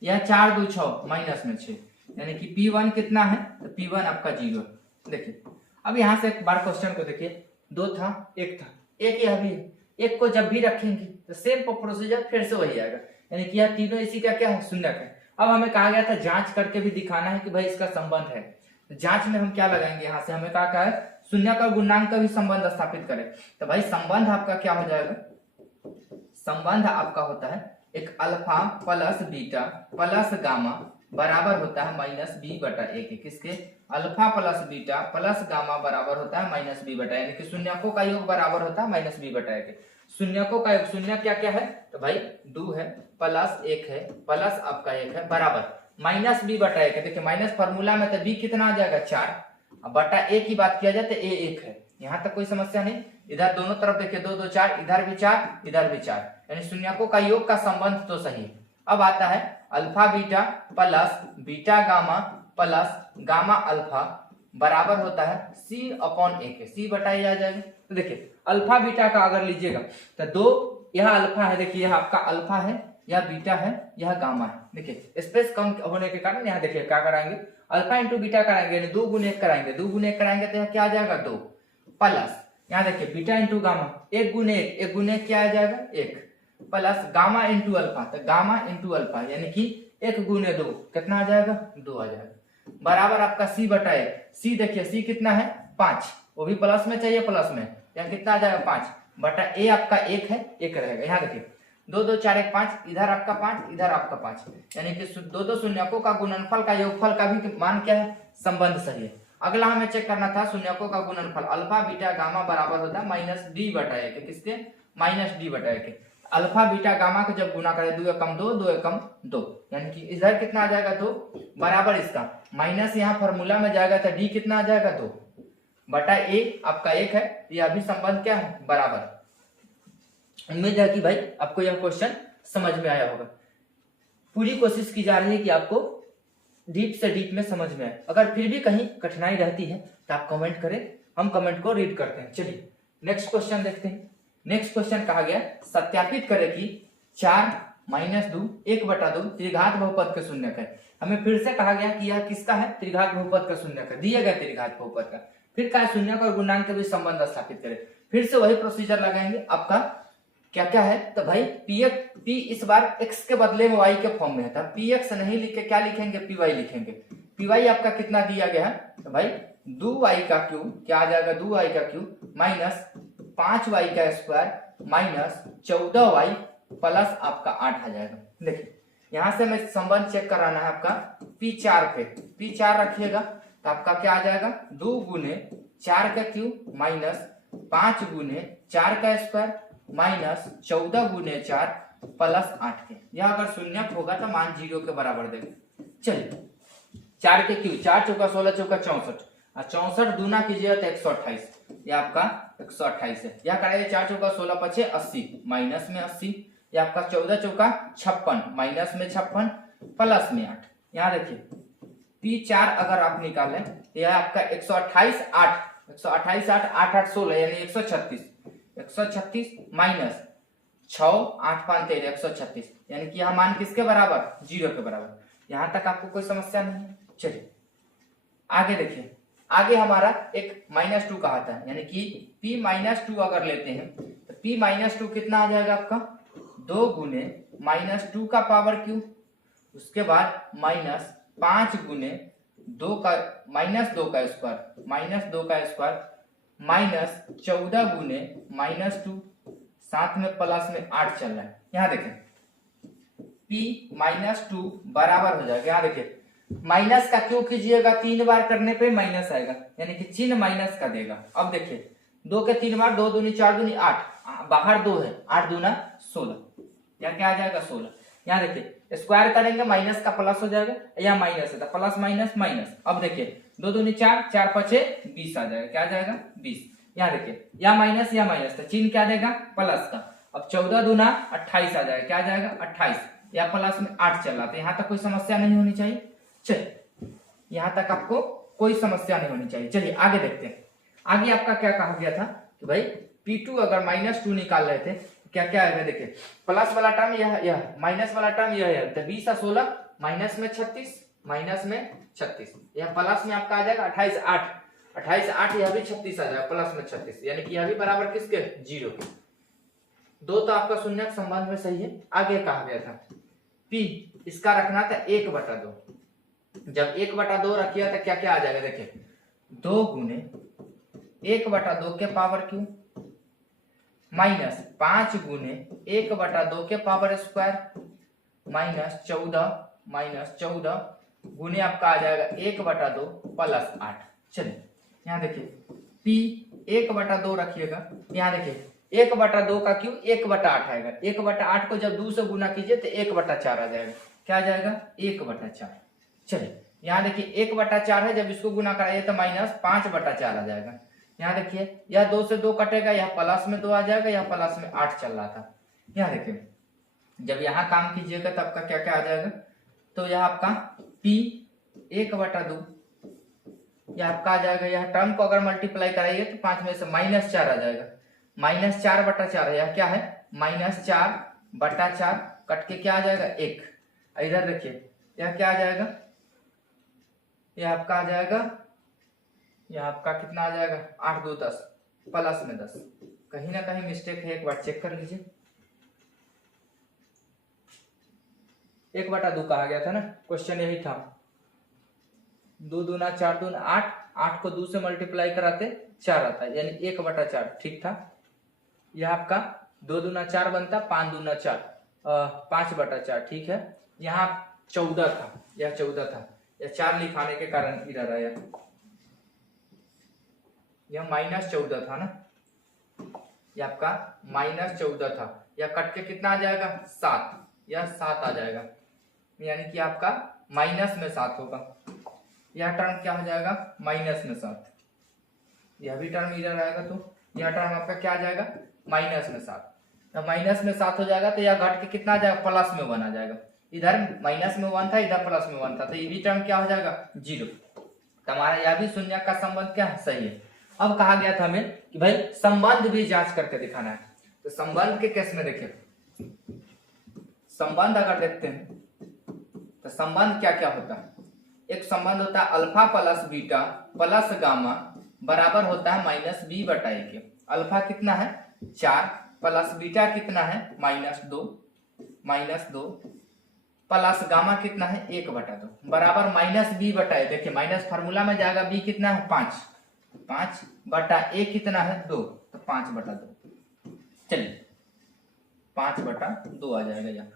या 4 2 6 माइनस में 6, यानी कि P1 कितना है, तो P1 आपका 0 है। देखिए अब यहाँ से एक बार क्वेश्चन को देखिए, 2 था 1 था, एक यह भी है। एक को जब भी रखेंगे तो सेम प्रोसीजर फिर से वही आएगा, यानी कि यह तीनों इसी का क्या है, शून्यक है। अब हमें कहा गया था जांच करके भी दिखाना है कि भाई इसका संबंध है। तो जांच में हम क्या लगाएंगे, यहाँ से हमें कहा है शून्यक और गुणांक का भी संबंध स्थापित करें। तो भाई संबंध आपका क्या हो जाएगा, संबंध आपका होता है एक alpha plus beta plus gamma बराबर होता है -b/a। किसके, alpha plus beta plus gamma बराबर होता है -b/a, यानी कि शून्यकों का योग बराबर होता है -b/a के। शून्यकों का योग, शून्य क्या क्या है, तो भाई 2 है प्लस 1 है प्लस आपका 1 है बराबर -b/a के। देखिए माइनस फॉर्मूला में तो b कितना आ जाएगा 4, अब बटा a की बात किया जाए तो a 1 है। यहाँ तक कोई समस्या नहीं। इधर दोनों तरफ देखिए 2 2 4, इधर भी 4 इधर भी 4, यानी शून्यकों का योग का संबंध तो सही है। अब आता है alpha beta plus beta gamma plus gamma alpha बराबर होता है c/a के। c/a आ जाएगा। तो देखिए अल्फा बीटा का अगर लीजिएगा तो 2, यह अल्फा है, देखिए यह आपका अल्फा है, यह बीटा है, यह गामा है। देखिए स्पेस कम होने के कारण यहाँ देखिए क्या कराएंगे, अल्फा इंटू बीटा कराएंगे, यानी 2 गुने 1 कराएंगे, 2 गुने 1 कराएंगे तो यह क्या आ जाएगा 2 प्लस, यहाँ देखिए बीटा इंटू गामा 1 गुने 1 गुने क्या आ जाएगा 1 प्लस गामा इंटू अल्फा, तो गामा इंटू अल्फा यानी कि 1 गुने 2 कितना आ जाएगा 2 आ जाएगा बराबर आपका c/a। c देखिए c कितना है 5, वो भी प्लस में चाहिए, प्लस में यहाँ कितना आ जाएगा 5/a आपका 1 है, 1 रहेगा। यहाँ देखिए 2 2 4 1 5, इधर आपका 5 इधर आपका 5, यानी कि 2 2 शून्यकों का गुणनफल का योगफल का भी मान क्या है, संबंध सही है। अगला हमें चेक करना था शून्यकों का गुणनफल अल्फा बीटा गामा बराबर होता है माइनस डी बटा एक, किसके, माइनस डी बटा एक। अल्फा बीटा गामा को जब गुना करें 2 एकम 2, 2 एकम 2, यानी कि इधर कितना आ जाएगा 2 बराबर इसका माइनस यहाँ फॉर्मूला में जाएगा तो डी कितना आ जाएगा 2 बटा ए आपका 1 है। यह भी संबंध क्या है, बराबर। उम्मीद है कि भाई आपको यह क्वेश्चन समझ में आया होगा। पूरी कोशिश की जा रही है कि आपको डीप से डीप में समझ में आए। अगर फिर भी कहीं कठिनाई रहती है तो आप कमेंट करें, हम कमेंट को रीड करते हैं। चलिए नेक्स्ट क्वेश्चन देखते हैं। नेक्स्ट क्वेश्चन कहा गया सत्यापित करें कि 4 माइनस 2 1/2 त्रिघात बहुपद के शून्यक है। हमें फिर से कहा गया कि यह किसका है, त्रिघात बहुपद का शून्यक है, दिया गया त्रिघात बहुपद का। फिर क्या शून्यक और गुणांक के बीच संबंध स्थापित करें। फिर से वही प्रोसीजर लगाएंगे। आपका क्या क्या है, तो भाई पी इस बार x के बदले में y के फॉर्म में है, तो px नहीं लिख के क्या लिखेंगे, py लिखेंगे। py आपका कितना दिया गया है, तो भाई 2y का क्यूब क्या आ जाएगा, 2y का क्यूब माइनस 5y का स्क्वायर माइनस 14y प्लस आपका 8 आ जाएगा। देखिए यहां से मैं संबंध चेक कराना है आपका p4 पे, p4 रखिएगा तो आपका क्या आ जाएगा 2 गुने 4 का क्यूब माइनस 5 गुने 4 का स्क्वायर माइनस 14 गुने 4 प्लस 8 के। यह अगर शून्यक होगा तो मान 0 के बराबर देगा। चलिए 4 के क्यूब 4 चौका 16 चौका 64 और 64 दूना कीजिएगा तो 128, यह आपका 128 है। यह करेंगे 4 चौका 16 पचे 80 माइनस में 80, यह आपका 14 चौका 56 माइनस में 56 प्लस में 8। यहाँ देखिए p4 अगर आप निकालें यह आपका 128 8 128 8 8 8 16 यानी 136 माइनस 6 8 5 13 136, यानी कि यह मान किसके बराबर, 0 के बराबर। यहां तक आपको कोई समस्या नहीं है। चलिए आगे देखिए, आगे हमारा एक -2 कहा था, यानी कि p-2 अगर लेते हैं तो p-2 कितना आ जाएगा आपका 2 गुने -2 का पावर क्यूब, उसके बाद माइनस 5 गुने 2 का -2 का स्क्वायर माइनस 14 गुने -2 साथ में प्लस में 8 चल रहा है। यहाँ देखें p-2 बराबर हो जाएगा, यहाँ देखिए माइनस का क्यों कीजिएगा 3 बार करने पे माइनस आएगा, यानी कि चिन्ह माइनस का देगा। अब देखिए 2 के 3 बार 2 दूनी 4 दूनी 8, बाहर 2 है 8 दूना 16, या क्या आ जाएगा 16। यहाँ देखिए स्क्वायर करेंगे माइनस का प्लस हो जाएगा, या माइनस है तो प्लस माइनस माइनस। अब देखिए 2 दूनी 4 4 पचे 20 आ जाएगा, क्या आ जाएगा 20। यहाँ देखिए या माइनस तो चिन्ह क्या देगा प्लस का। अब 14 दूना 28 आ जाएगा, क्या आ जाएगा 28, या प्लस में 8 चल रहा था। यहाँ तक कोई समस्या नहीं होनी चाहिए। चलिए यहाँ तक आपको कोई समस्या नहीं होनी चाहिए। चलिए आगे देखते हैं। आगे आपका क्या कहा गया था कि भाई p2 अगर -2 निकाल रहे थे क्या क्या आएगा, देखिए प्लस वाला टर्म यह माइनस वाला टर्म यह है, तो 20 और 16 माइनस में 36 यह प्लस में आपका आ जाएगा 28 8 यह भी 36 आ जाएगा प्लस में 36, यानी कि यह भी बराबर किसके 0 के। 2 तो आपका शून्यक संबंध में सही है। आगे कहा गया था p इसका रखना था 1/2, जब 1/2 रखिए तो क्या क्या आ जाएगा, देखिए 2 गुने 1/2 के पावर क्यूब माइनस 5 गुने 1/2 के पावर स्क्वायर माइनस 14 गुने आपका आ जाएगा 1/2 प्लस 8। चलिए यहाँ देखिए p 1/2 रखिएगा, यहाँ देखिए 1/2 का क्यूब 1/8 आएगा, 1/8 को जब 2 से गुना कीजिए तो 1/4 आ जाएगा, क्या आ जाएगा 1/4। चलिए यहाँ देखिए 1/4 है, जब इसको गुना कराइए तो -5/4 आ जाएगा। यहाँ देखिए यह 2 से 2 कटेगा, यह प्लस में 2 आ जाएगा, यह प्लस में 8 चल रहा था। यहाँ देखिए जब यहाँ काम कीजिएगा तो आपका क्या क्या आ जाएगा, तो यह आपका p 1/2 यह आपका आ जाएगा, यह टर्म को अगर मल्टीप्लाई कराइए तो 5 में से -4 आ जाएगा, -4/4 है, यह क्या है -4/4 कट के क्या आ जाएगा 1। इधर देखिए यह क्या आ जाएगा, यह आपका आ जाएगा, यह आपका कितना आ जाएगा 8 2 10 प्लस में 10, कहीं ना कहीं मिस्टेक है, एक बार चेक कर लीजिए। 1/2 कहा गया था ना, क्वेश्चन यही था। 2 दूना 4 दूना 8, 8 को 2 से मल्टीप्लाई कराते 4 आता है, यानी 1/4 ठीक था। यह आपका 2 दूना 4 बनता, 5 दूना 4 5/4 ठीक है। यहाँ 14 था, यह 14 था, यह 4 लिखाने के कारण इधर आया। यह -14 था ना, ये आपका -14 था, यह कट के कितना आ जाएगा 7, यह 7 आ जाएगा, यानी कि आपका माइनस में 7 होगा। यह टर्म क्या हो जाएगा माइनस में 7, यह भी टर्म इधर आएगा तो यह टर्म आपका क्या आ जाएगा माइनस में 7। तो माइनस में 7 हो जाएगा तो यह घट के कितना आ जाएगा प्लस में 1 आ जाएगा, इधर माइनस में 1 था, इधर प्लस में 1 था, तो ये भी टर्म क्या हो जाएगा 0। तो हमारा यह भी शून्य का संबंध क्या है सही है। अब कहा गया था हमें कि भाई संबंध भी जांच करके दिखाना है, तो संबंध के केस में देखिए, संबंध अगर देखते हैं तो संबंध क्या क्या होता है। एक संबंध होता है alpha plus beta plus gamma बराबर होता है -b/a। अल्फा कितना है 4 प्लस बीटा कितना है -2 प्लस गामा कितना है 1/2 बराबर -b/a। देखिए माइनस फार्मूला में जाएगा, b कितना है 5/a कितना है 2, तो 5/2। चलिए 5/2 आ जाएगा यहाँ।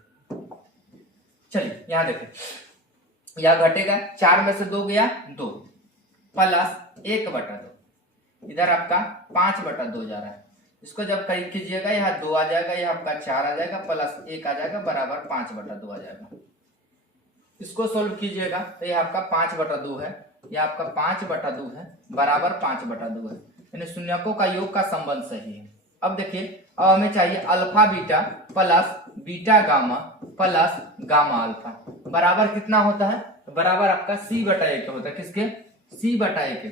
चलिए यहाँ देखिए यह घटेगा, 4 में से 2 गया 2 प्लस 1/2, इधर आपका 5/2 जा रहा है। इसको जब करीब कीजिएगा यहाँ 2 आ जाएगा, यह आपका 4 आ जाएगा, प्लस 1 आ जाएगा, बराबर 5/2 आ जाएगा। इसको सोल्व कीजिएगा तो यह आपका 5/2 है, यह आपका 5/2 है, बराबर 5/2 है, यानी शून्यकों का योग का संबंध सही है। अब देखिए, अब हमें चाहिए alpha beta plus beta gamma plus gamma alpha बराबर कितना होता है, बराबर आपका c/a के होता है। किसके c/a के।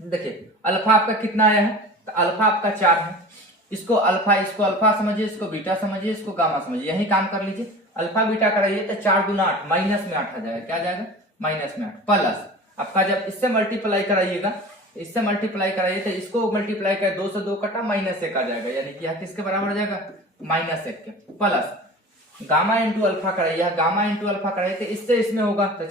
देखिए अल्फा आपका कितना आया है, तो अल्फा आपका 4 है, इसको अल्फा समझिए, इसको बीटा समझिए, इसको गामा समझिए, यही काम कर लीजिए। अल्फा बीटा कराइए तो 4 दूना 8, माइनस में 8 आ जाएगा, क्या आ जाएगा -8 प्लस आपका जब इससे मल्टीप्लाई कराइएगा, इससे मल्टीप्लाई कराइए तो इसको मल्टीप्लाई कर 2 से 2 कटा -1 आ जाएगा, यानी कि यह किसके बराबर हो जाएगा -1 के। प्लस गामा इंटू अल्फा कराइए, गामा इंटू अल्फा कराइए तो इससे इसमें होगा, तो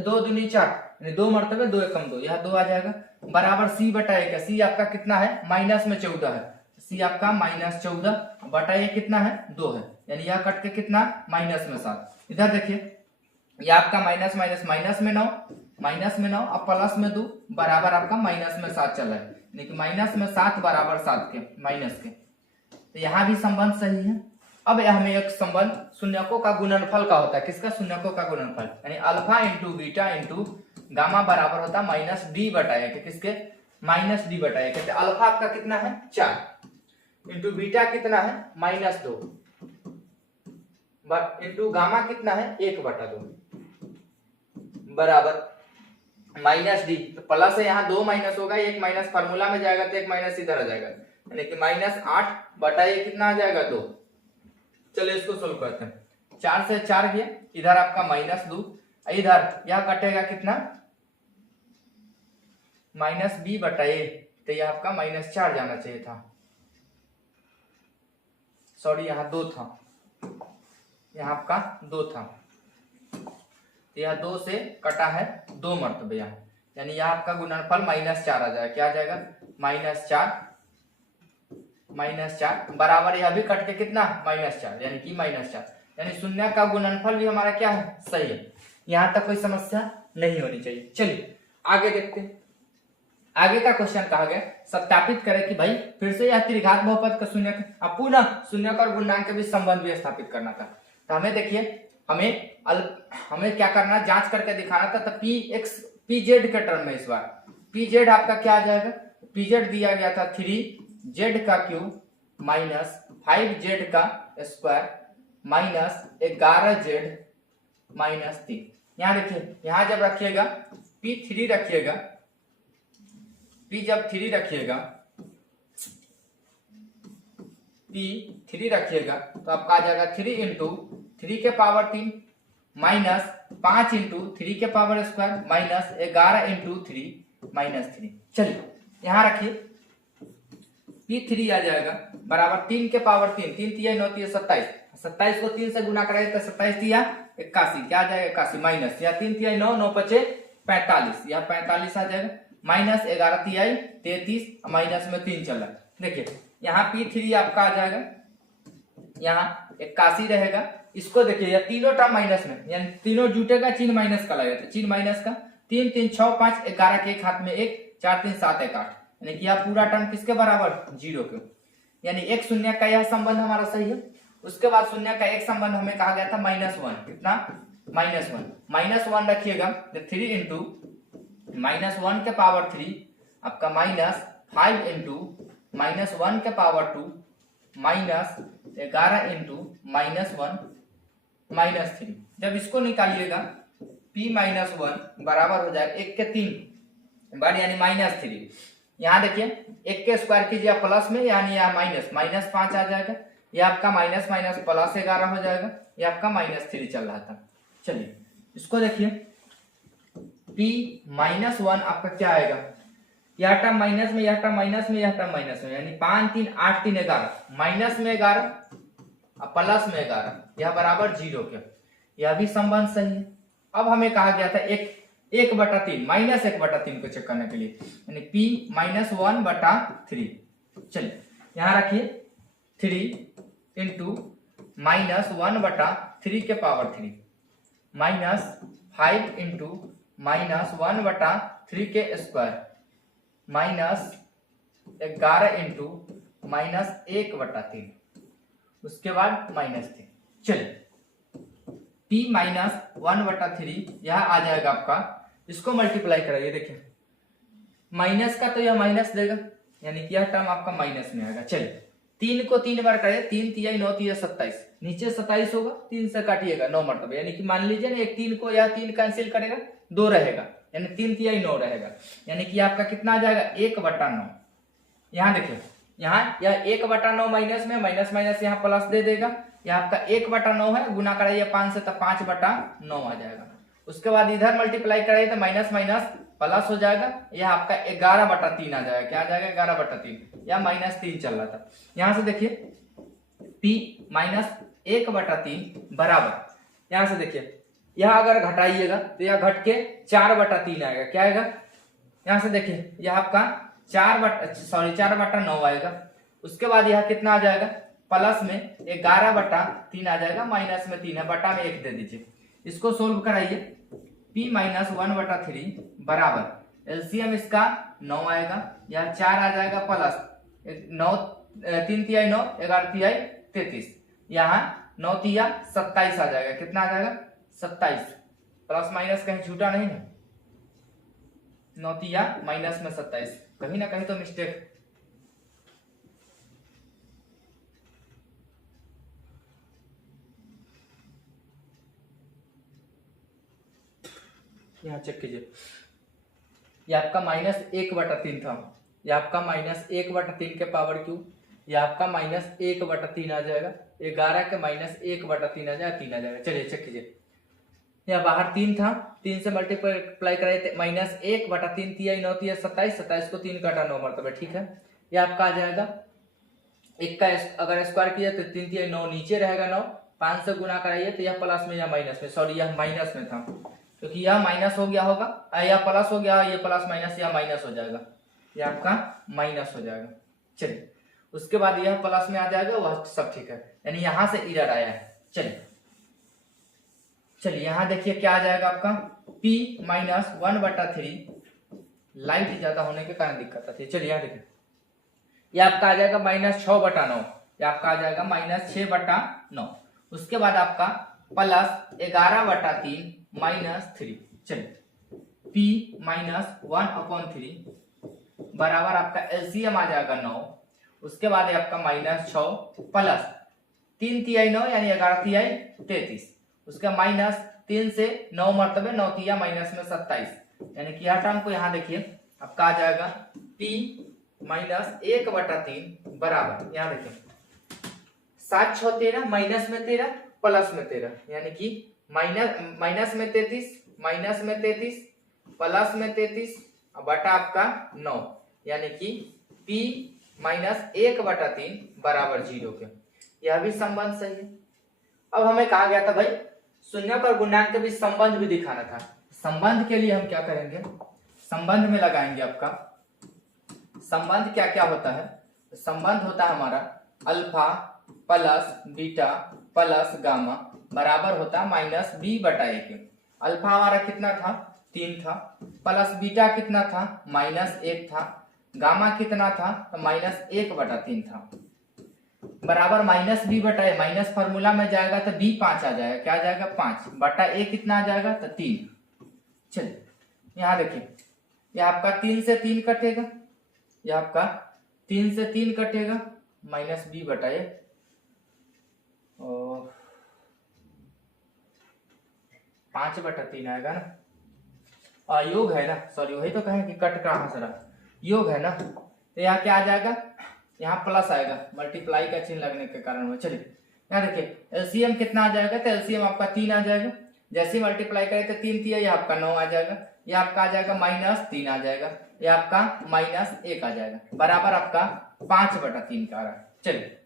2 दूनी 4, यानी 2 मरतबे 2 एकम 2, यह 2 आ जाएगा, बराबर c/a। c आपका कितना है -14 है, c आपका -14/a कितना है 2 है, यानी यह कट के कितना -7। इधर देखिए यह आपका माइनस में 9 और प्लस में 2 बराबर आपका -7 चल रहा है, यानी कि -7 बराबर 7 के माइनस के, तो यहाँ भी संबंध सही है। अब हमें एक संबंध शून्यकों का गुणनफल का होता है, किसका शून्यकों का गुणनफल, यानी alpha into beta into gamma बराबर होता है -d/a के। किसके -d/a के। अल्फा आपका कितना है 4 इंटू बीटा कितना है -2 इंटू गामा कितना है 1/2 बराबर -d। तो प्लस है यहाँ 2 माइनस होगा, 1 माइनस फार्मूला में जाएगा तो 1 माइनस इधर आ जाएगा, यानी कि -8/a कितना आ जाएगा 2। चलिए इसको सोल्व करते हैं। 4 से 4 गया, इधर आपका -2, इधर यह कटेगा कितना -b/a, तो यह आपका -4 जाना चाहिए था, सॉरी यहाँ 2 था, यहाँ आपका 2 था, यह 2 से कटा है 2 मरतबे यहाँ, यानी यह आपका गुणनफल -4 आ जाएगा, क्या आ जाएगा -4 बराबर यह भी कट के कितना -4, यानी कि -4, यानी शून्य का गुणनफल भी हमारा क्या है सही है। यहाँ तक कोई समस्या नहीं होनी चाहिए। चलिए आगे देखते हैं। आगे का क्वेश्चन कहा गया सत्यापित करें कि भाई फिर से यह त्रिघात बहुपद का शून्य पुनः शून्यक और गुणांक के बीच संबंध भी स्थापित करना था। तो हमें देखिए हमें क्या करना, जांच करके दिखाना था। तो pz के टर्म में इस बार pz आपका क्या आ जाएगा, pz दिया गया था 3z का क्यूब माइनस 5z का स्क्वायर माइनस 11z माइनस 3। यहाँ देखिए, यहाँ जब रखिएगा p3 रखिएगा, p जब 3 रखिएगा, p3 रखिएगा तो आपका आ जाएगा 3 इंटू 3 के पावर 3 माइनस 5 इंटू 3 के power square minus 11 into 3 minus 3। चलिए यहाँ रखिए p3 आ जाएगा बराबर 3 के पावर 3, 3 तिया 9 तिया 27, 27 को 3 से गुना करेंगे तो 27 तिया 81, क्या आ जाएगा 81 माइनस या 3 तिया 9, 9 पचे 45, या 45 आ जाएगा माइनस 11 तिया 33, माइनस में 3 चल रहा है। देखिए यहाँ p3 आपका आ जाएगा, यहाँ 81 रहेगा। इसको देखिए यह तीनों टर्म माइनस में, यानी तीनों जुटेगा, चिन्ह माइनस का लगेगा, तो चिन्ह माइनस का 3 3 6 5 11 के एक हाथ में 1, 4 3 7 1 8, यानी कि यह पूरा टर्म किसके बराबर, 0 के। यानी एक शून्य का यह संबंध हमारा सही है। उसके बाद शून्य का एक संबंध हमें कहा गया था -1, कितना, -1 रखिएगा तो 3 इंटू -1 के पावर 3 आपका -5 इंटू -1 के पावर 2 -11 इंटू -1 -3। जब इसको निकालिएगा p -1 बराबर हो जाएगा 1 के 3 बार यानी -3। यहाँ देखिए 1 के स्क्वायर कीजिए प्लस में, यानी यहाँ -5 आ जाएगा। ये आपका माइनस माइनस प्लस 11 हो जाएगा। ये आपका -3 चल रहा था। चलिए इसको देखिए p -1 आपका क्या आएगा, यह टर्म माइनस में, यह टर्म माइनस में, यह टर्म माइनस में, यानी 5 3 8 3 11, माइनस में 11 और प्लस में 11, यह बराबर 0 के। यह भी संबंध सही है। अब हमें कहा गया था 1/3 -1/3 को चेक करने के लिए, यानी p -1/3। चलिए यहाँ रखिए 3 इंटू -1/3 के पावर 3 -5 इंटू -1/3 के स्क्वायर -11 इंटू -1/3, उसके बाद -3। चलिए p -1/3 यह आ जाएगा आपका, इसको मल्टीप्लाई कराइए। देखिए माइनस का तो यह माइनस देगा, यानी कि यह टर्म आपका माइनस में आएगा। चलिए 3 को 3 बार करें, 3 तिया 9 तिया 27, नीचे 27 होगा, 3 से काटिएगा 9 मरतबा, यानी कि मान लीजिए ना एक 3 को यह 3 कैंसिल करेगा 2 रहेगा, यानी 3 तिया 9 रहेगा, यानी कि आपका कितना आ जाएगा 1/9। यहाँ देखिए यहाँ यह 1/9 माइनस में, माइनस माइनस यहाँ प्लस दे देगा, यह आपका 1/9 है, गुना कराइए 5 से तो 5/9 आ जाएगा। उसके बाद इधर मल्टीप्लाई कराइए तो माइनस माइनस प्लस हो जाएगा, यह आपका 11/3 आ जाएगा। क्या आ जाएगा 11/3, या -3 चल रहा था। यहां से देखिए p -1/3 बराबर, यहां से देखिए यह अगर घटाइएगा तो यह घट के 4/3 आएगा। क्या आएगा, यहां से देखिए यह आपका 4/9 आएगा। उसके बाद यह कितना आ जाएगा, प्लस में 11/3 आ जाएगा, माइनस में 3 है, बटा में 1 दे दीजिए। इसको सोल्व कराइए, p -1/3 बराबर एलसीएम इसका 9 आएगा, यह 4 आ जाएगा प्लस 9, 3 तिया 9, 11 तिया 33, यहाँ 9 तिया 27 आ जाएगा। कितना आ जाएगा 27, प्लस माइनस कहीं छूटा नहीं है, 9 तिया माइनस में 27, कहीं ना कहीं तो मिस्टेक। यहाँ चेक कीजिए, ये आपका -1/3 था, ये आपका -1/3 के पावर क्यूब, ये आपका -1/3 आ जाएगा, 11 के -1/3 आ जाएगा, 3 आ जाएगा। चलिए चेक कीजिए, यहाँ बाहर 3 था, 3 से मल्टीप्लाई कराए थे, -1/3 तिया 9 तिया 27, 27 को 3 काटा 9 मरतबा, ठीक है। ये आपका आ जाएगा, एक का अगर स्क्वायर किया तो 3 तिया 9 नीचे रहेगा 9, 5 से गुना कराइए तो यह प्लस में या माइनस में, सॉरी यह माइनस में था, क्योंकि यह माइनस हो गया होगा, या प्लस हो गया, ये प्लस माइनस या माइनस हो जाएगा, ये आपका माइनस हो जाएगा। चलिए उसके बाद यह प्लस में आ जाएगा, वह सब ठीक है, यानी यहां से एरर आया है। चलिए यहाँ देखिए क्या आ जाएगा आपका, p -1/3, लाइट ज्यादा होने के कारण दिक्कत आती है। चलिए यहाँ देखिए यह आपका आ जाएगा -6/9, यह आपका आ जाएगा -6/9। उसके बाद आपका प्लस 11/3 -3। चलिए p -1/3 बराबर आपका एलसीएम आ जाएगा 9। उसके बाद आपका -6 प्लस 3 तिया 9, यानी 11 तिया 33, उसका -3 से 9 मरतबे 9 तिया माइनस में 27, यानी कि यह टर्म को यहाँ देखिए आपका आ जाएगा p -1/3 बराबर, यहाँ देखिए 7 6 13, माइनस में 13 प्लस में 13, यानी कि माइनस में 33, माइनस में 33, प्लस में 33 बटा आपका 9, यानी कि p -1/3 बराबर 0 के। यह भी संबंध सही है। अब हमें कहा गया था भाई शून्यक और गुणांक के बीच संबंध भी दिखाना था। संबंध के लिए हम क्या करेंगे, संबंध में लगाएंगे आपका, संबंध क्या क्या होता है, संबंध होता है हमारा alpha plus beta plus gamma बराबर होता है -b/a। अल्फा हमारा कितना था 3 था, प्लस बीटा कितना था -1 था, गामा कितना था, तो -1/3 था, बराबर -b/a, माइनस फॉर्मूला में जाएगा तो b 5 आ जाएगा, क्या आ जाएगा 5 बटा a कितना आ जाएगा, तो 3। चलिए यहाँ देखिए, ये आपका 3 से 3 कटेगा, ये आपका 3 से 3 कटेगा, -b/a और 5/3 आएगा ना, और योग है ना, सॉरी वही तो कहें कि कट कहाँ से रहा, योग है ना, तो यहाँ क्या आ जाएगा, यहाँ प्लस आएगा, मल्टीप्लाई का चिन्ह लगने के कारण हुआ। चलिए यहाँ देखिए एलसीएम कितना आ जाएगा, तो एलसीएम आपका 3 आ जाएगा, जैसे ही मल्टीप्लाई करें तो 3 3 ये आपका 9 आ जाएगा, ये आपका आ जाएगा -3 आ जाएगा, ये आपका -1 आ जाएगा, बराबर आपका 5/3 का आ रहा है। चलिए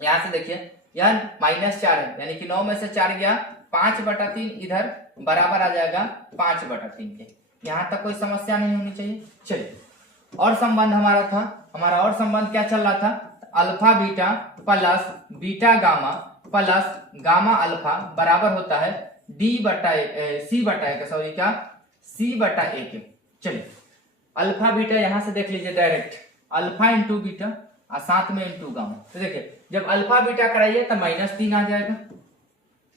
यहाँ से देखिए यह -4 है, यानी कि 9 में से 4 गया, 5/3 इधर बराबर आ जाएगा 5/3 के। यहाँ तक कोई समस्या नहीं होनी चाहिए। चलिए और संबंध हमारा था, हमारा और संबंध क्या चल रहा था, alpha beta plus beta gamma plus gamma alpha बराबर होता है C/A के। चलिए अल्फा बीटा यहां से देख लीजिए डायरेक्ट, अल्फा इंटू बीटा और साथ में इंटू गामा, तो देखिए जब अल्फा बीटा कराइए तो -3 आ जाएगा,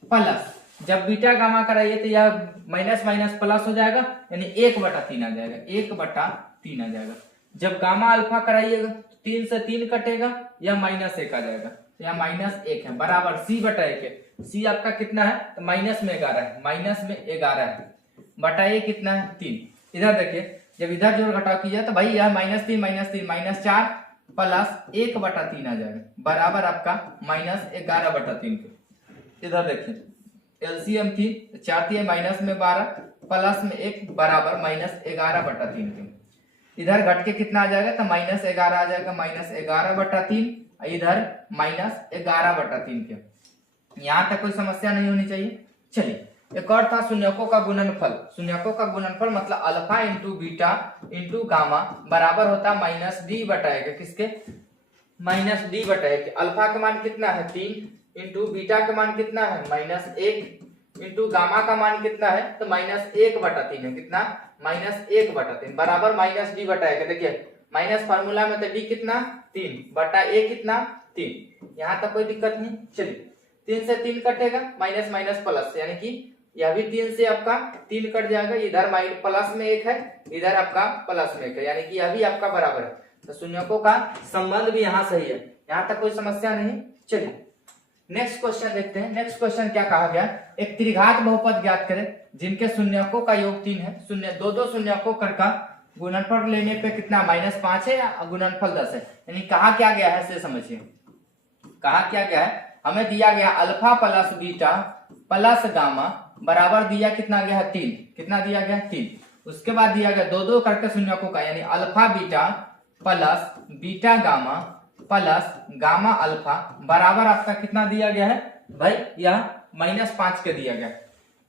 प्लस जब बीटा गामा कराइए तो यह माइनस माइनस प्लस हो जाएगा, यानी 1/3 आ जाएगा, 1/3 आ जाएगा। जब गामा अल्फा कराइएगा तो 3 से 3 कटेगा, यह -1 आ जाएगा, यह -1 है, बराबर C/A के। C आपका कितना है, तो माइनस में 11 है, बटा A कितना है 3। इधर देखिए जब इधर जोड़ घटाव किया तो भाई यह -3 -4 प्लस 1/3 आ जाएगा, बराबर आपका -11/3 के। इधर देखिए एलसीएम थी 4 थी, माइनस में 12 प्लस में 1 बराबर -11/3 के। इधर घट के कितना आ जाएगा, तो -11 आ जाएगा, -11/3, इधर -11/3 के। यहाँ तक कोई समस्या नहीं होनी चाहिए। चलिए एक और था शून्यकों का गुणनफल, शून्यकों का गुणनफल मतलब alpha into beta into gamma बराबर होता है -d/a के, किसके, -d/a के। अल्फा का मान कितना है 3 इंटू बीटा का मान कितना है -1 इंटू गामा का मान कितना है, तो -1/3 है, कितना -1/3 बराबर -d/a के। देखिए माइनस फार्मूला में तो d कितना 3 बटा a कितना 3, यहाँ तक कोई दिक्कत नहीं। चलिए 3 से 3 कटेगा, माइनस माइनस प्लस, यानी कि यह भी 3 से आपका 3 कट जाएगा, इधर प्लस में 1 है, इधर आपका प्लस में 1 है, यानी कि यह भी आपका बराबर है। तो शून्यकों का संबंध भी यहाँ सही है, यहाँ तक कोई समस्या नहीं। चलिए नेक्स्ट क्वेश्चन देखते हैं। नेक्स्ट क्वेश्चन क्या कहा गया, एक त्रिघात बहुपद ज्ञात करें जिनके शून्यकों का योग 3 है, दो शून्यकों का गुणनफल लेने पे कितना -5 है या गुणनफल 10 है, यानी कहा क्या गया है से समझिए। कहा क्या गया है, हमें दिया गया alpha plus beta plus gamma बराबर दिया कितना गया है 3, कितना दिया गया 3। उसके बाद दिया गया दो करके शून्यकों का, यानी alpha beta plus beta gamma plus gamma alpha बराबर आपका कितना दिया गया है भाई, यह -5 के दिया गया,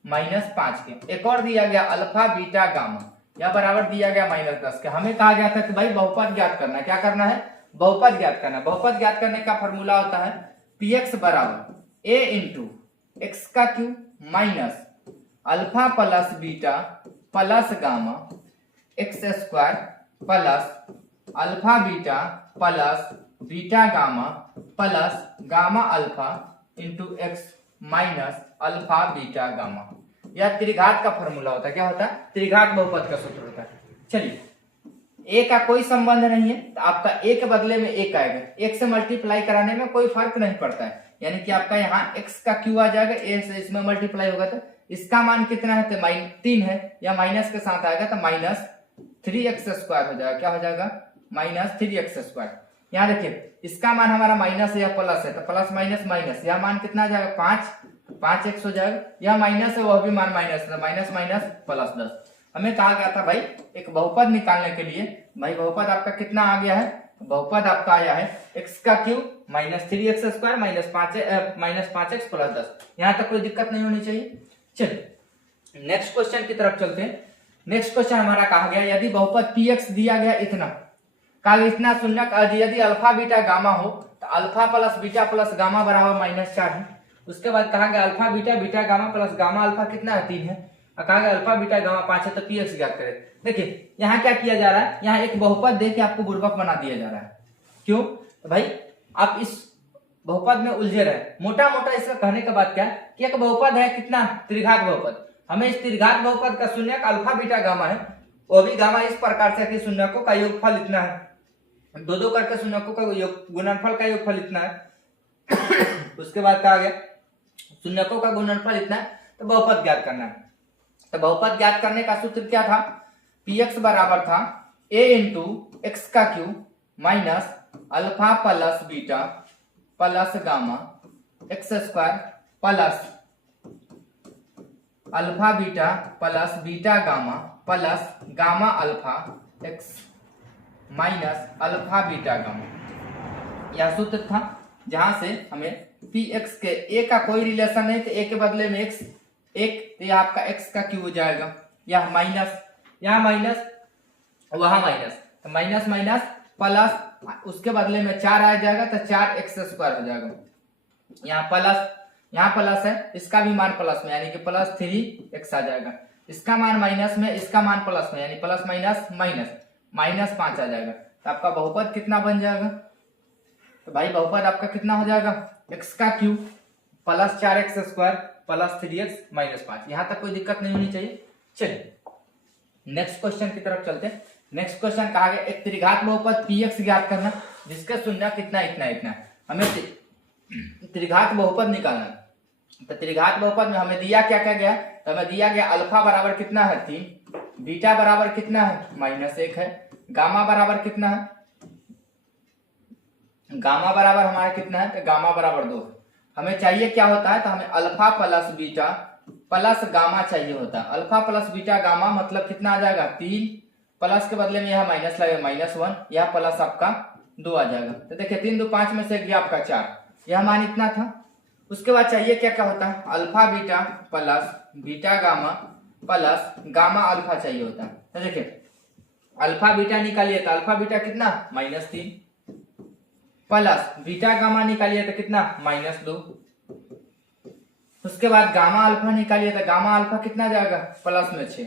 -5 के। एक और दिया गया अल्फा बीटा गामा, यह बराबर दिया गया -10 के। हमें कहा गया था कि भाई बहुपद ज्ञात करना है, क्या करना है, बहुपद ज्ञात करना है। बहुपद ज्ञात करने का फॉर्मूला होता है px बराबर a इंटू एक्स का cube minus alpha plus beta plus gamma x square plus alpha beta plus beta gamma plus gamma alpha into x minus alpha beta gamma. यह त्रिघात का फॉर्मूला होता है, क्या होता है, त्रिघात बहुपद का सूत्र होता है। चलिए a का कोई संबंध नहीं है, तो आपका a के बदले में 1 आएगा, 1 से मल्टीप्लाई कराने में कोई फर्क नहीं पड़ता है, यानी कि आपका यहाँ x का q आ जाएगा, a से इसमें मल्टीप्लाई होगा तो इसका मान कितना है, तो 3 है, या माइनस के साथ आएगा तो -3x² हो जाएगा, क्या हो जाएगा -3x²। यहाँ देखिए इसका मान हमारा माइनस है या प्लस है, तो प्लस माइनस माइनस, यह मान कितना आ जाएगा 5x हो जाएगा, यह माइनस है वह भी मान माइनस है, माइनस माइनस प्लस 10। हमें कहा गया था भाई एक बहुपद निकालने के लिए, भाई बहुपद आपका कितना आ गया है, बहुपद आपका आया है x का क्यूब -3x² -5x प्लस 10। यहाँ तक कोई दिक्कत नहीं होनी चाहिए। चलिए नेक्स्ट क्वेश्चन की तरफ चलते हैं। नेक्स्ट क्वेश्चन हमारा कहा गया यदि बहुपद px दिया गया इतना, कहा इतना शून्य, यदि अल्फा बीटा गामा हो तो alpha plus beta plus gamma बराबर -4 है। उसके बाद कहा गया alpha beta beta gamma plus gamma alpha कितना है 3 है, कहा गया अल्फा बीटा गामा 5 है तो पी एक्स ज्ञात करें। देखिए यहाँ क्या किया जा रहा है, यहाँ एक बहुपद दे के आपको बुर्बक बना दिया जा रहा है। क्यों? तो भाई आप इस बहुपद में उलझे रहे। मोटा मोटा इसका कहने का बात क्या है कि एक बहुपद है कितना, त्रिघात बहुपद। हमें इस त्रिघात बहुपद का शून्यक अल्फा बीटा गामा है, वो भी गामा इस प्रकार से कि शून्यकों का योगफल इतना है, दो दो करके शून्यकों का गुणनफल का योगफल इतना है। उसके बाद कहा गया शून्यकों का गुणनफल इतना है तो बहुपद ज्ञात करना है। तो बहुपद ज्ञात करने का सूत्र क्या था, पी एक्स बराबर था a इंटू एक्स का cube minus alpha plus beta plus gamma x square plus alpha beta plus beta gamma plus gamma alpha x minus alpha beta gamma. यह सूत्र था जहां से हमें पी एक्स के ए का कोई रिलेशन नहीं तो ए के बदले में एक्स एक, तो यह आपका एक्स का क्यूब हो जाएगा, यह माइनस, यहाँ माइनस वहां माइनस, तो माइनस माइनस प्लस, उसके बदले में 4 आ जाएगा तो 4 एक्स स्क्वायर हो जाएगा। यहाँ प्लस है, इसका भी मान प्लस में यानी कि प्लस 3 एक्स आ जाएगा, इसका मान माइनस में, इसका मान प्लस में यानी प्लस माइनस माइनस, माइनस 5 आ जाएगा। तो आपका बहुपद कितना बन जाएगा, तो भाई बहुपद आपका कितना हो जाएगा, एक्स का cube plus 4 x square plus 3x minus 5। यहां तक कोई दिक्कत नहीं होनी चाहिए। चलिए नेक्स्ट क्वेश्चन की तरफ चलते हैं। नेक्स्ट क्वेश्चन कहा गया एक त्रिघात बहुपद px ज्ञात करना जिसका शून्य कितना इतना इतना, हमें त्रिघात बहुपद निकालना। तो त्रिघात बहुपद में हमें दिया क्या क्या गया, तो हमें दिया गया अल्फा बराबर कितना है 3, बीटा बराबर कितना है -1 है, गामा बराबर कितना है, गामा बराबर हमारा कितना है, तो गामा बराबर 2 है। हमें चाहिए क्या होता है, तो हमें alpha plus beta plus gamma चाहिए होता है। अल्फा प्लस बीटा गामा मतलब कितना आ जाएगा 3, प्लस के बदले में यह माइनस लगेगा -1, यह प्लस आपका 2 आ जाएगा। तो देखिए 3 2 5 में से गया आपका 4, यह मान इतना था। उसके बाद चाहिए क्या क्या होता है, alpha beta plus beta gamma plus gamma alpha चाहिए होता है। तो देखिए अल्फा बीटा निकालिए तो अल्फा बीटा कितना -3 प्लस बीटा गामा निकालिए तो कितना -2, उसके बाद गामा अल्फा निकालिए तो गामा अल्फा कितना जाएगा प्लस में 6।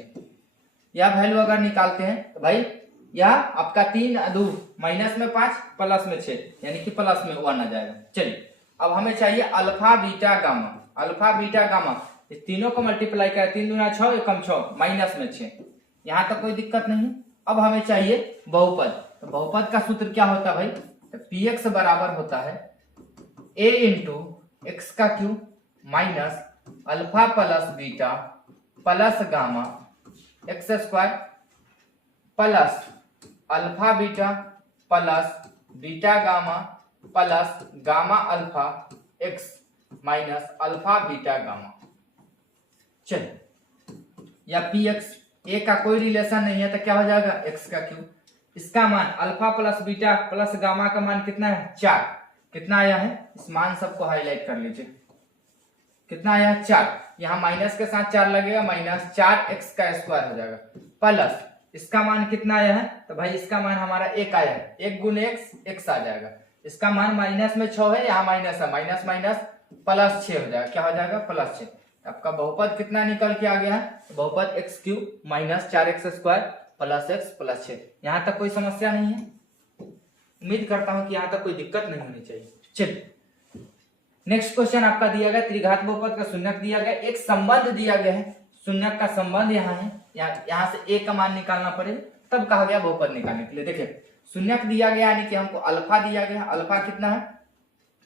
यह वैल्यू अगर निकालते हैं तो भाई यह आपका 3 2 माइनस में 5 प्लस में 6 यानी कि प्लस में 1 आ जाएगा। चलिए अब हमें चाहिए alpha beta gamma, alpha beta gamma इस तीनों को मल्टीप्लाई करें, 3 दूना 6 एकम 6 माइनस में 6, यहाँ तक कोई दिक्कत नहीं। अब हमें चाहिए बहुपद, तो बहुपद का सूत्र क्या होता है भाई, तो पी एक्स बराबर होता है a इंटू एक्स का cube minus alpha plus beta plus gamma x square plus alpha beta plus beta gamma plus gamma alpha x minus alpha beta gamma. चलिए या पी एक्स ए का कोई रिलेशन नहीं है तो क्या हो जाएगा एक्स का क्यूब, इसका मान alpha plus beta plus gamma का मान कितना है 4, कितना आया है, इस मान सबको हाईलाइट कर लीजिए, कितना आया 4, यहाँ माइनस के साथ 4 लगेगा -4 एक्स का स्क्वायर हो जाएगा प्लस इसका मान कितना आया है, तो भाई इसका मान हमारा 1 आया है, 1 गुने एक्स आ जाएगा, इसका मान माइनस में 6 है, यहाँ माइनस है, माइनस माइनस प्लस 6 हो जाएगा, क्या हो जाएगा प्लस 6। आपका बहुपद कितना निकल के आ गया है, बहुपद x cube -4 x square plus x plus 6। यहाँ तक कोई समस्या नहीं है, उम्मीद करता हूं कि यहाँ तक कोई दिक्कत नहीं होनी चाहिए। चलिए नेक्स्ट क्वेश्चन आपका दिया गया त्रिघात बहुपद का शून्यक दिया गया, एक संबंध दिया गया है, शून्यक का संबंध यहाँ है, यहाँ से a का मान निकालना पड़ेगा, तब कहा गया बहुपद निकालने के लिए। देखिए शून्यक दिया गया यानी कि हमको अल्फा दिया गया, अल्फा कितना है,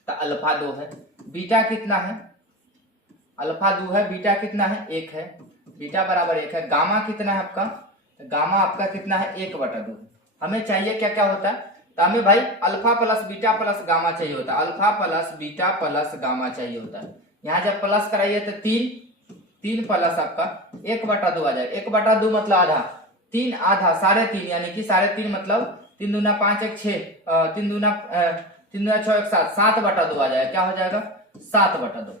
तो अल्फा 2 है, बीटा कितना है, अल्फा 2 है, बीटा कितना है 1 है, बीटा बराबर 1 है, गामा कितना है आपका, तो गामा आपका कितना है 1/2। हमें चाहिए क्या क्या होता है, तो हमें भाई alpha plus beta plus gamma चाहिए होता है, alpha plus beta plus gamma चाहिए होता है। यहाँ जब प्लस कराइए तो 3 प्लस आपका 1/2 आ जाए, 1/2 मतलब आधा, 3 आधा 3.5 यानी कि 3.5 मतलब 3 दूना 5 1 6, 3 दूना 6 1 7, 7/2 आ जाएगा, क्या हो जाएगा 7/2।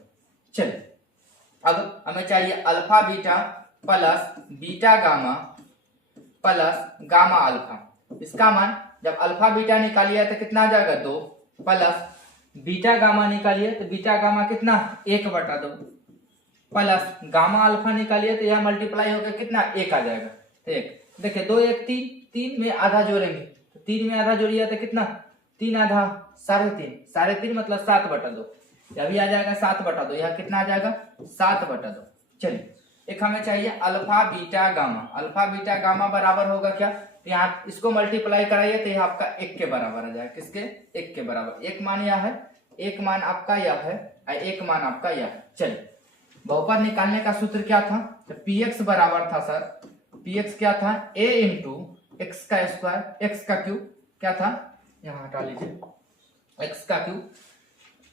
चलिए अब हमें चाहिए alpha beta plus beta gamma plus gamma alpha, इसका मान जब अल्फा बीटा निकालिए तो कितना आ जाएगा 2 प्लस बीटा गामा निकालिए तो बीटा गामा कितना 1/2 प्लस गामा अल्फा निकालिए तो यह मल्टीप्लाई होकर कितना 1 आ जाएगा। तो 1 देखिए 2 1 3, 3 में आधा जोड़ेंगे तो 3 में आधा जोड़िए तो कितना 3 आधा 3.5, 3.5 मतलब 7/2, अभी आ जाएगा 7/2, यह कितना आ जाएगा 7/2। चलिए एक हमें चाहिए alpha beta gamma. Alpha beta gamma बराबर होगा क्या, यहाँ इसको मल्टीप्लाई कराइए तो यह आपका 1 के बराबर आ जाएगा। किसके 1 के बराबर। एक मान यह है, एक मान आपका यह है और एक मान आपका यह है। चलिए बहुपद निकालने का सूत्र क्या था, तो px बराबर था सर, px क्या था a इंटू एक्स का स्क्वायर एक्स का क्यूब, क्या था यहाँ हटा लीजिए एक्स का cube,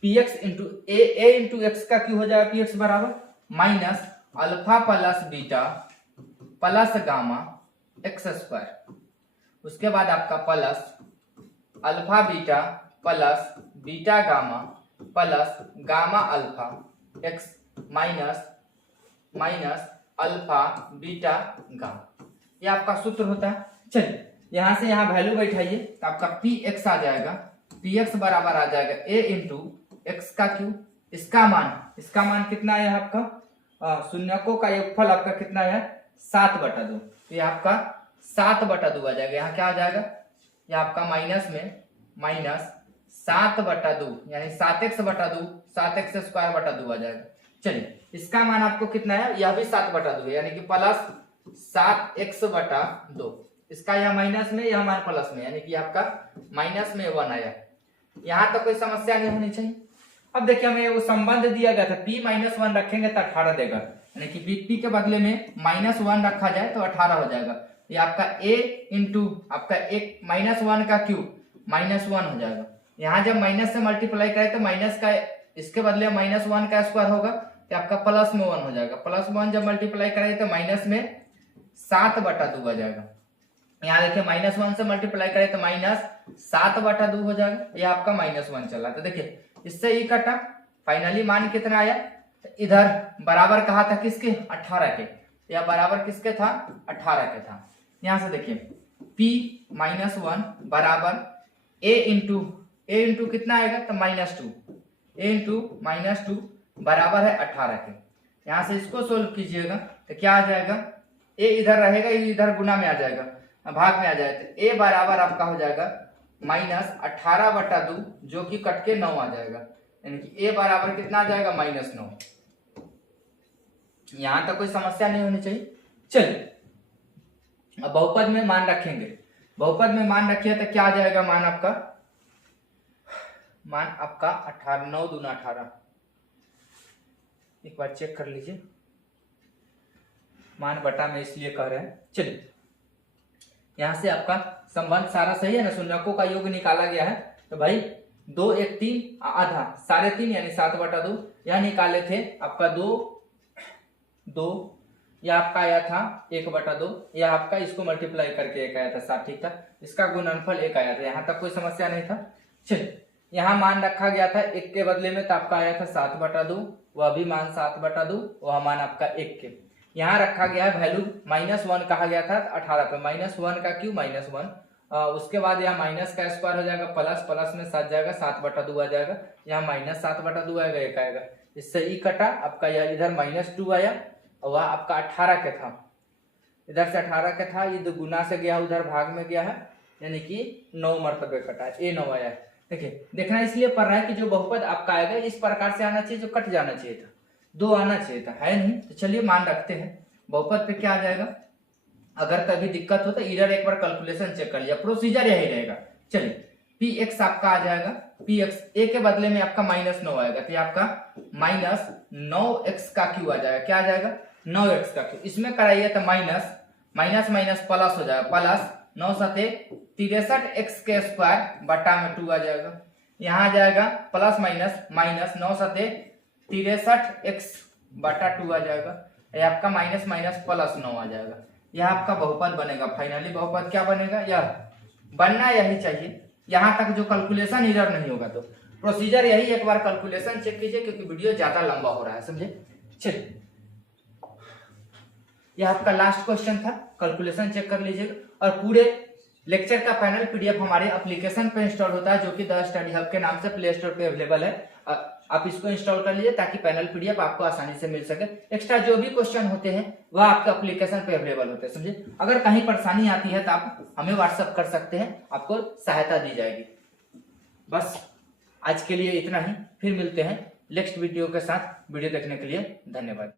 px into a into x का क्यूब हो जाएगा px बराबर minus alpha plus beta plus gamma x square, उसके बाद आपका plus alpha beta plus beta gamma plus gamma alpha x minus minus alpha beta gamma, ये आपका सूत्र होता है। चलिए यहां से यहां वैल्यू बैठाइए तो आपका पी एक्स आ जाएगा, पी एक्स बराबर आ जाएगा ए इंटू एक्स का क्यूब, इसका मान कितना है आपका शून्यकों का योगफल आपका कितना है 7/2, तो ये आपका 7/2 आ जाएगा। यहाँ क्या आ जाएगा, ये आपका माइनस में माइनस 7/2 यानी 7x/2 7x स्क्वायर 2 आ जाएगा। चलिए इसका मान आपको कितना है, यह भी 7/2 है यानी कि प्लस 7x/2, इसका यह माइनस में यह मान प्लस में यानी कि आपका माइनस में 1 आया। यहाँ तक कोई समस्या नहीं होनी चाहिए। अब देखिए हमें वो संबंध दिया गया था p-1 रखेंगे तो 18 देगा, यानी कि p के बदले में -1 रखा जाए तो 18 हो जाएगा। ये आपका a इंटू आपका एक -1 का क्यूब -1 हो जाएगा। यहाँ जब माइनस से मल्टीप्लाई करें तो माइनस का इसके बदले -1 का स्क्वायर होगा तो आपका प्लस में 1 हो जाएगा। प्लस 1 जब मल्टीप्लाई करें तो माइनस में 7/2 आ जाएगा। यहाँ देखिए -1 से मल्टीप्लाई करें तो -7/2 हो जाएगा, यह आपका -1 चला। तो देखिए इससे ही कटा, फाइनली मान कितना आया, तो इधर बराबर कहा था किसके 18 के, या बराबर किसके था 18 के था। यहां से देखिए p-1 बराबर a इंटू कितना आएगा तो -2, a इंटू -2 बराबर है 18 के। यहां से इसको सोल्व कीजिएगा तो क्या आ जाएगा, a इधर रहेगा इधर गुना में आ जाएगा भाग में आ जाएगा, तो a बराबर आपका हो जाएगा -18/2 जो कि कट के 9 आ जाएगा, यानी कि a बराबर कितना आ जाएगा -9। यहां तक कोई समस्या नहीं होनी चाहिए। चलिए अब बहुपद में मान रखेंगे, बहुपद में मान रखिए तो क्या आ जाएगा, मान आपका 18 9 दूना 18, एक बार चेक कर लीजिए, मान बटा में इसलिए कह रहे हैं। चलिए यहां से आपका संबंध सारा सही है ना, शून्यकों का योग निकाला गया है तो भाई 2 1 3 आधा 3.5 यानी 7/2 यह निकाले थे आपका 2 यह आपका आया था 1/2, यह आपका इसको मल्टीप्लाई करके 1 आया था 7, ठीक था, इसका गुणनफल 1 आया था। यहाँ तक कोई समस्या नहीं था। चलिए यहाँ मान रखा गया था 1 के बदले में तो आपका आया था 7/2, वह भी मान 7/2, वह मान आपका 1 के। यहाँ रखा गया है वैल्यू -1 कहा गया था 18 पे, -1 का क्यूब -1, उसके बाद यहाँ माइनस का स्क्वायर हो जाएगा प्लस में 7 जाएगा 7/2 आ जाएगा, यहाँ -7/2 आएगा 1 आएगा, इससे ई कटा आपका यह इधर -2 आया और वह आपका 18 के था, इधर से 18 के था, ये 2 गुना से गया उधर भाग में गया है यानी कि 9 मरतबे कटा, A9 आया है। देखिए देखना इसलिए पड़ रहा है कि जो बहुपद आपका आएगा इस प्रकार से आना चाहिए, जो कट जाना चाहिए था 2 आना चाहिए था, है नहीं। तो चलिए मान रखते हैं, बहुपद पे क्या आ जाएगा, अगर कभी दिक्कत हो तो इधर एक बार कैलकुलेशन चेक कर लिया, प्रोसीजर यही रहेगा। चलिए px आपका आ जाएगा, px a के बदले में आपका -9 आएगा तो ये आपका -9x का क्यूब आ जाएगा, क्या आ जाएगा 9x का क्यूब, इसमें कराइए तो माइनस प्लस हो जाएगा, प्लस 9 सते 63x के स्क्वायर बटा में 2 आ जाएगा, यहाँ आ जाएगा प्लस माइनस 9 सते 63x बटा 2 आ जाएगा, ये आपका माइनस प्लस 9 आ जाएगा, यह आपका बहुपद बनेगा। फाइनली बहुपद क्या बनेगा, यह बनना यही चाहिए, यहाँ तक जो कैलकुलेशन एरर नहीं होगा। तो प्रोसीजर यही, एक बार कैलकुलेशन चेक कीजिए क्योंकि वीडियो ज्यादा लंबा हो रहा है, समझे। चलिए यह आपका लास्ट क्वेश्चन था, कैलकुलेशन चेक कर लीजिएगा। और पूरे लेक्चर का फाइनल PDF हमारे एप्लीकेशन पे इंस्टॉल होता है जो कि द स्टडी हब के नाम से प्ले स्टोर पे अवेलेबल है। आप इसको इंस्टॉल कर लीजिए ताकि पैनल पीडीएफ आपको आसानी से मिल सके। एक्स्ट्रा जो भी क्वेश्चन होते हैं वह आपके एप्लीकेशन पे अवेलेबल होते हैं, समझे। अगर कहीं परेशानी आती है तो आप हमें व्हाट्सएप कर सकते हैं, आपको सहायता दी जाएगी। बस आज के लिए इतना ही, फिर मिलते हैं नेक्स्ट वीडियो के साथ। वीडियो देखने के लिए धन्यवाद।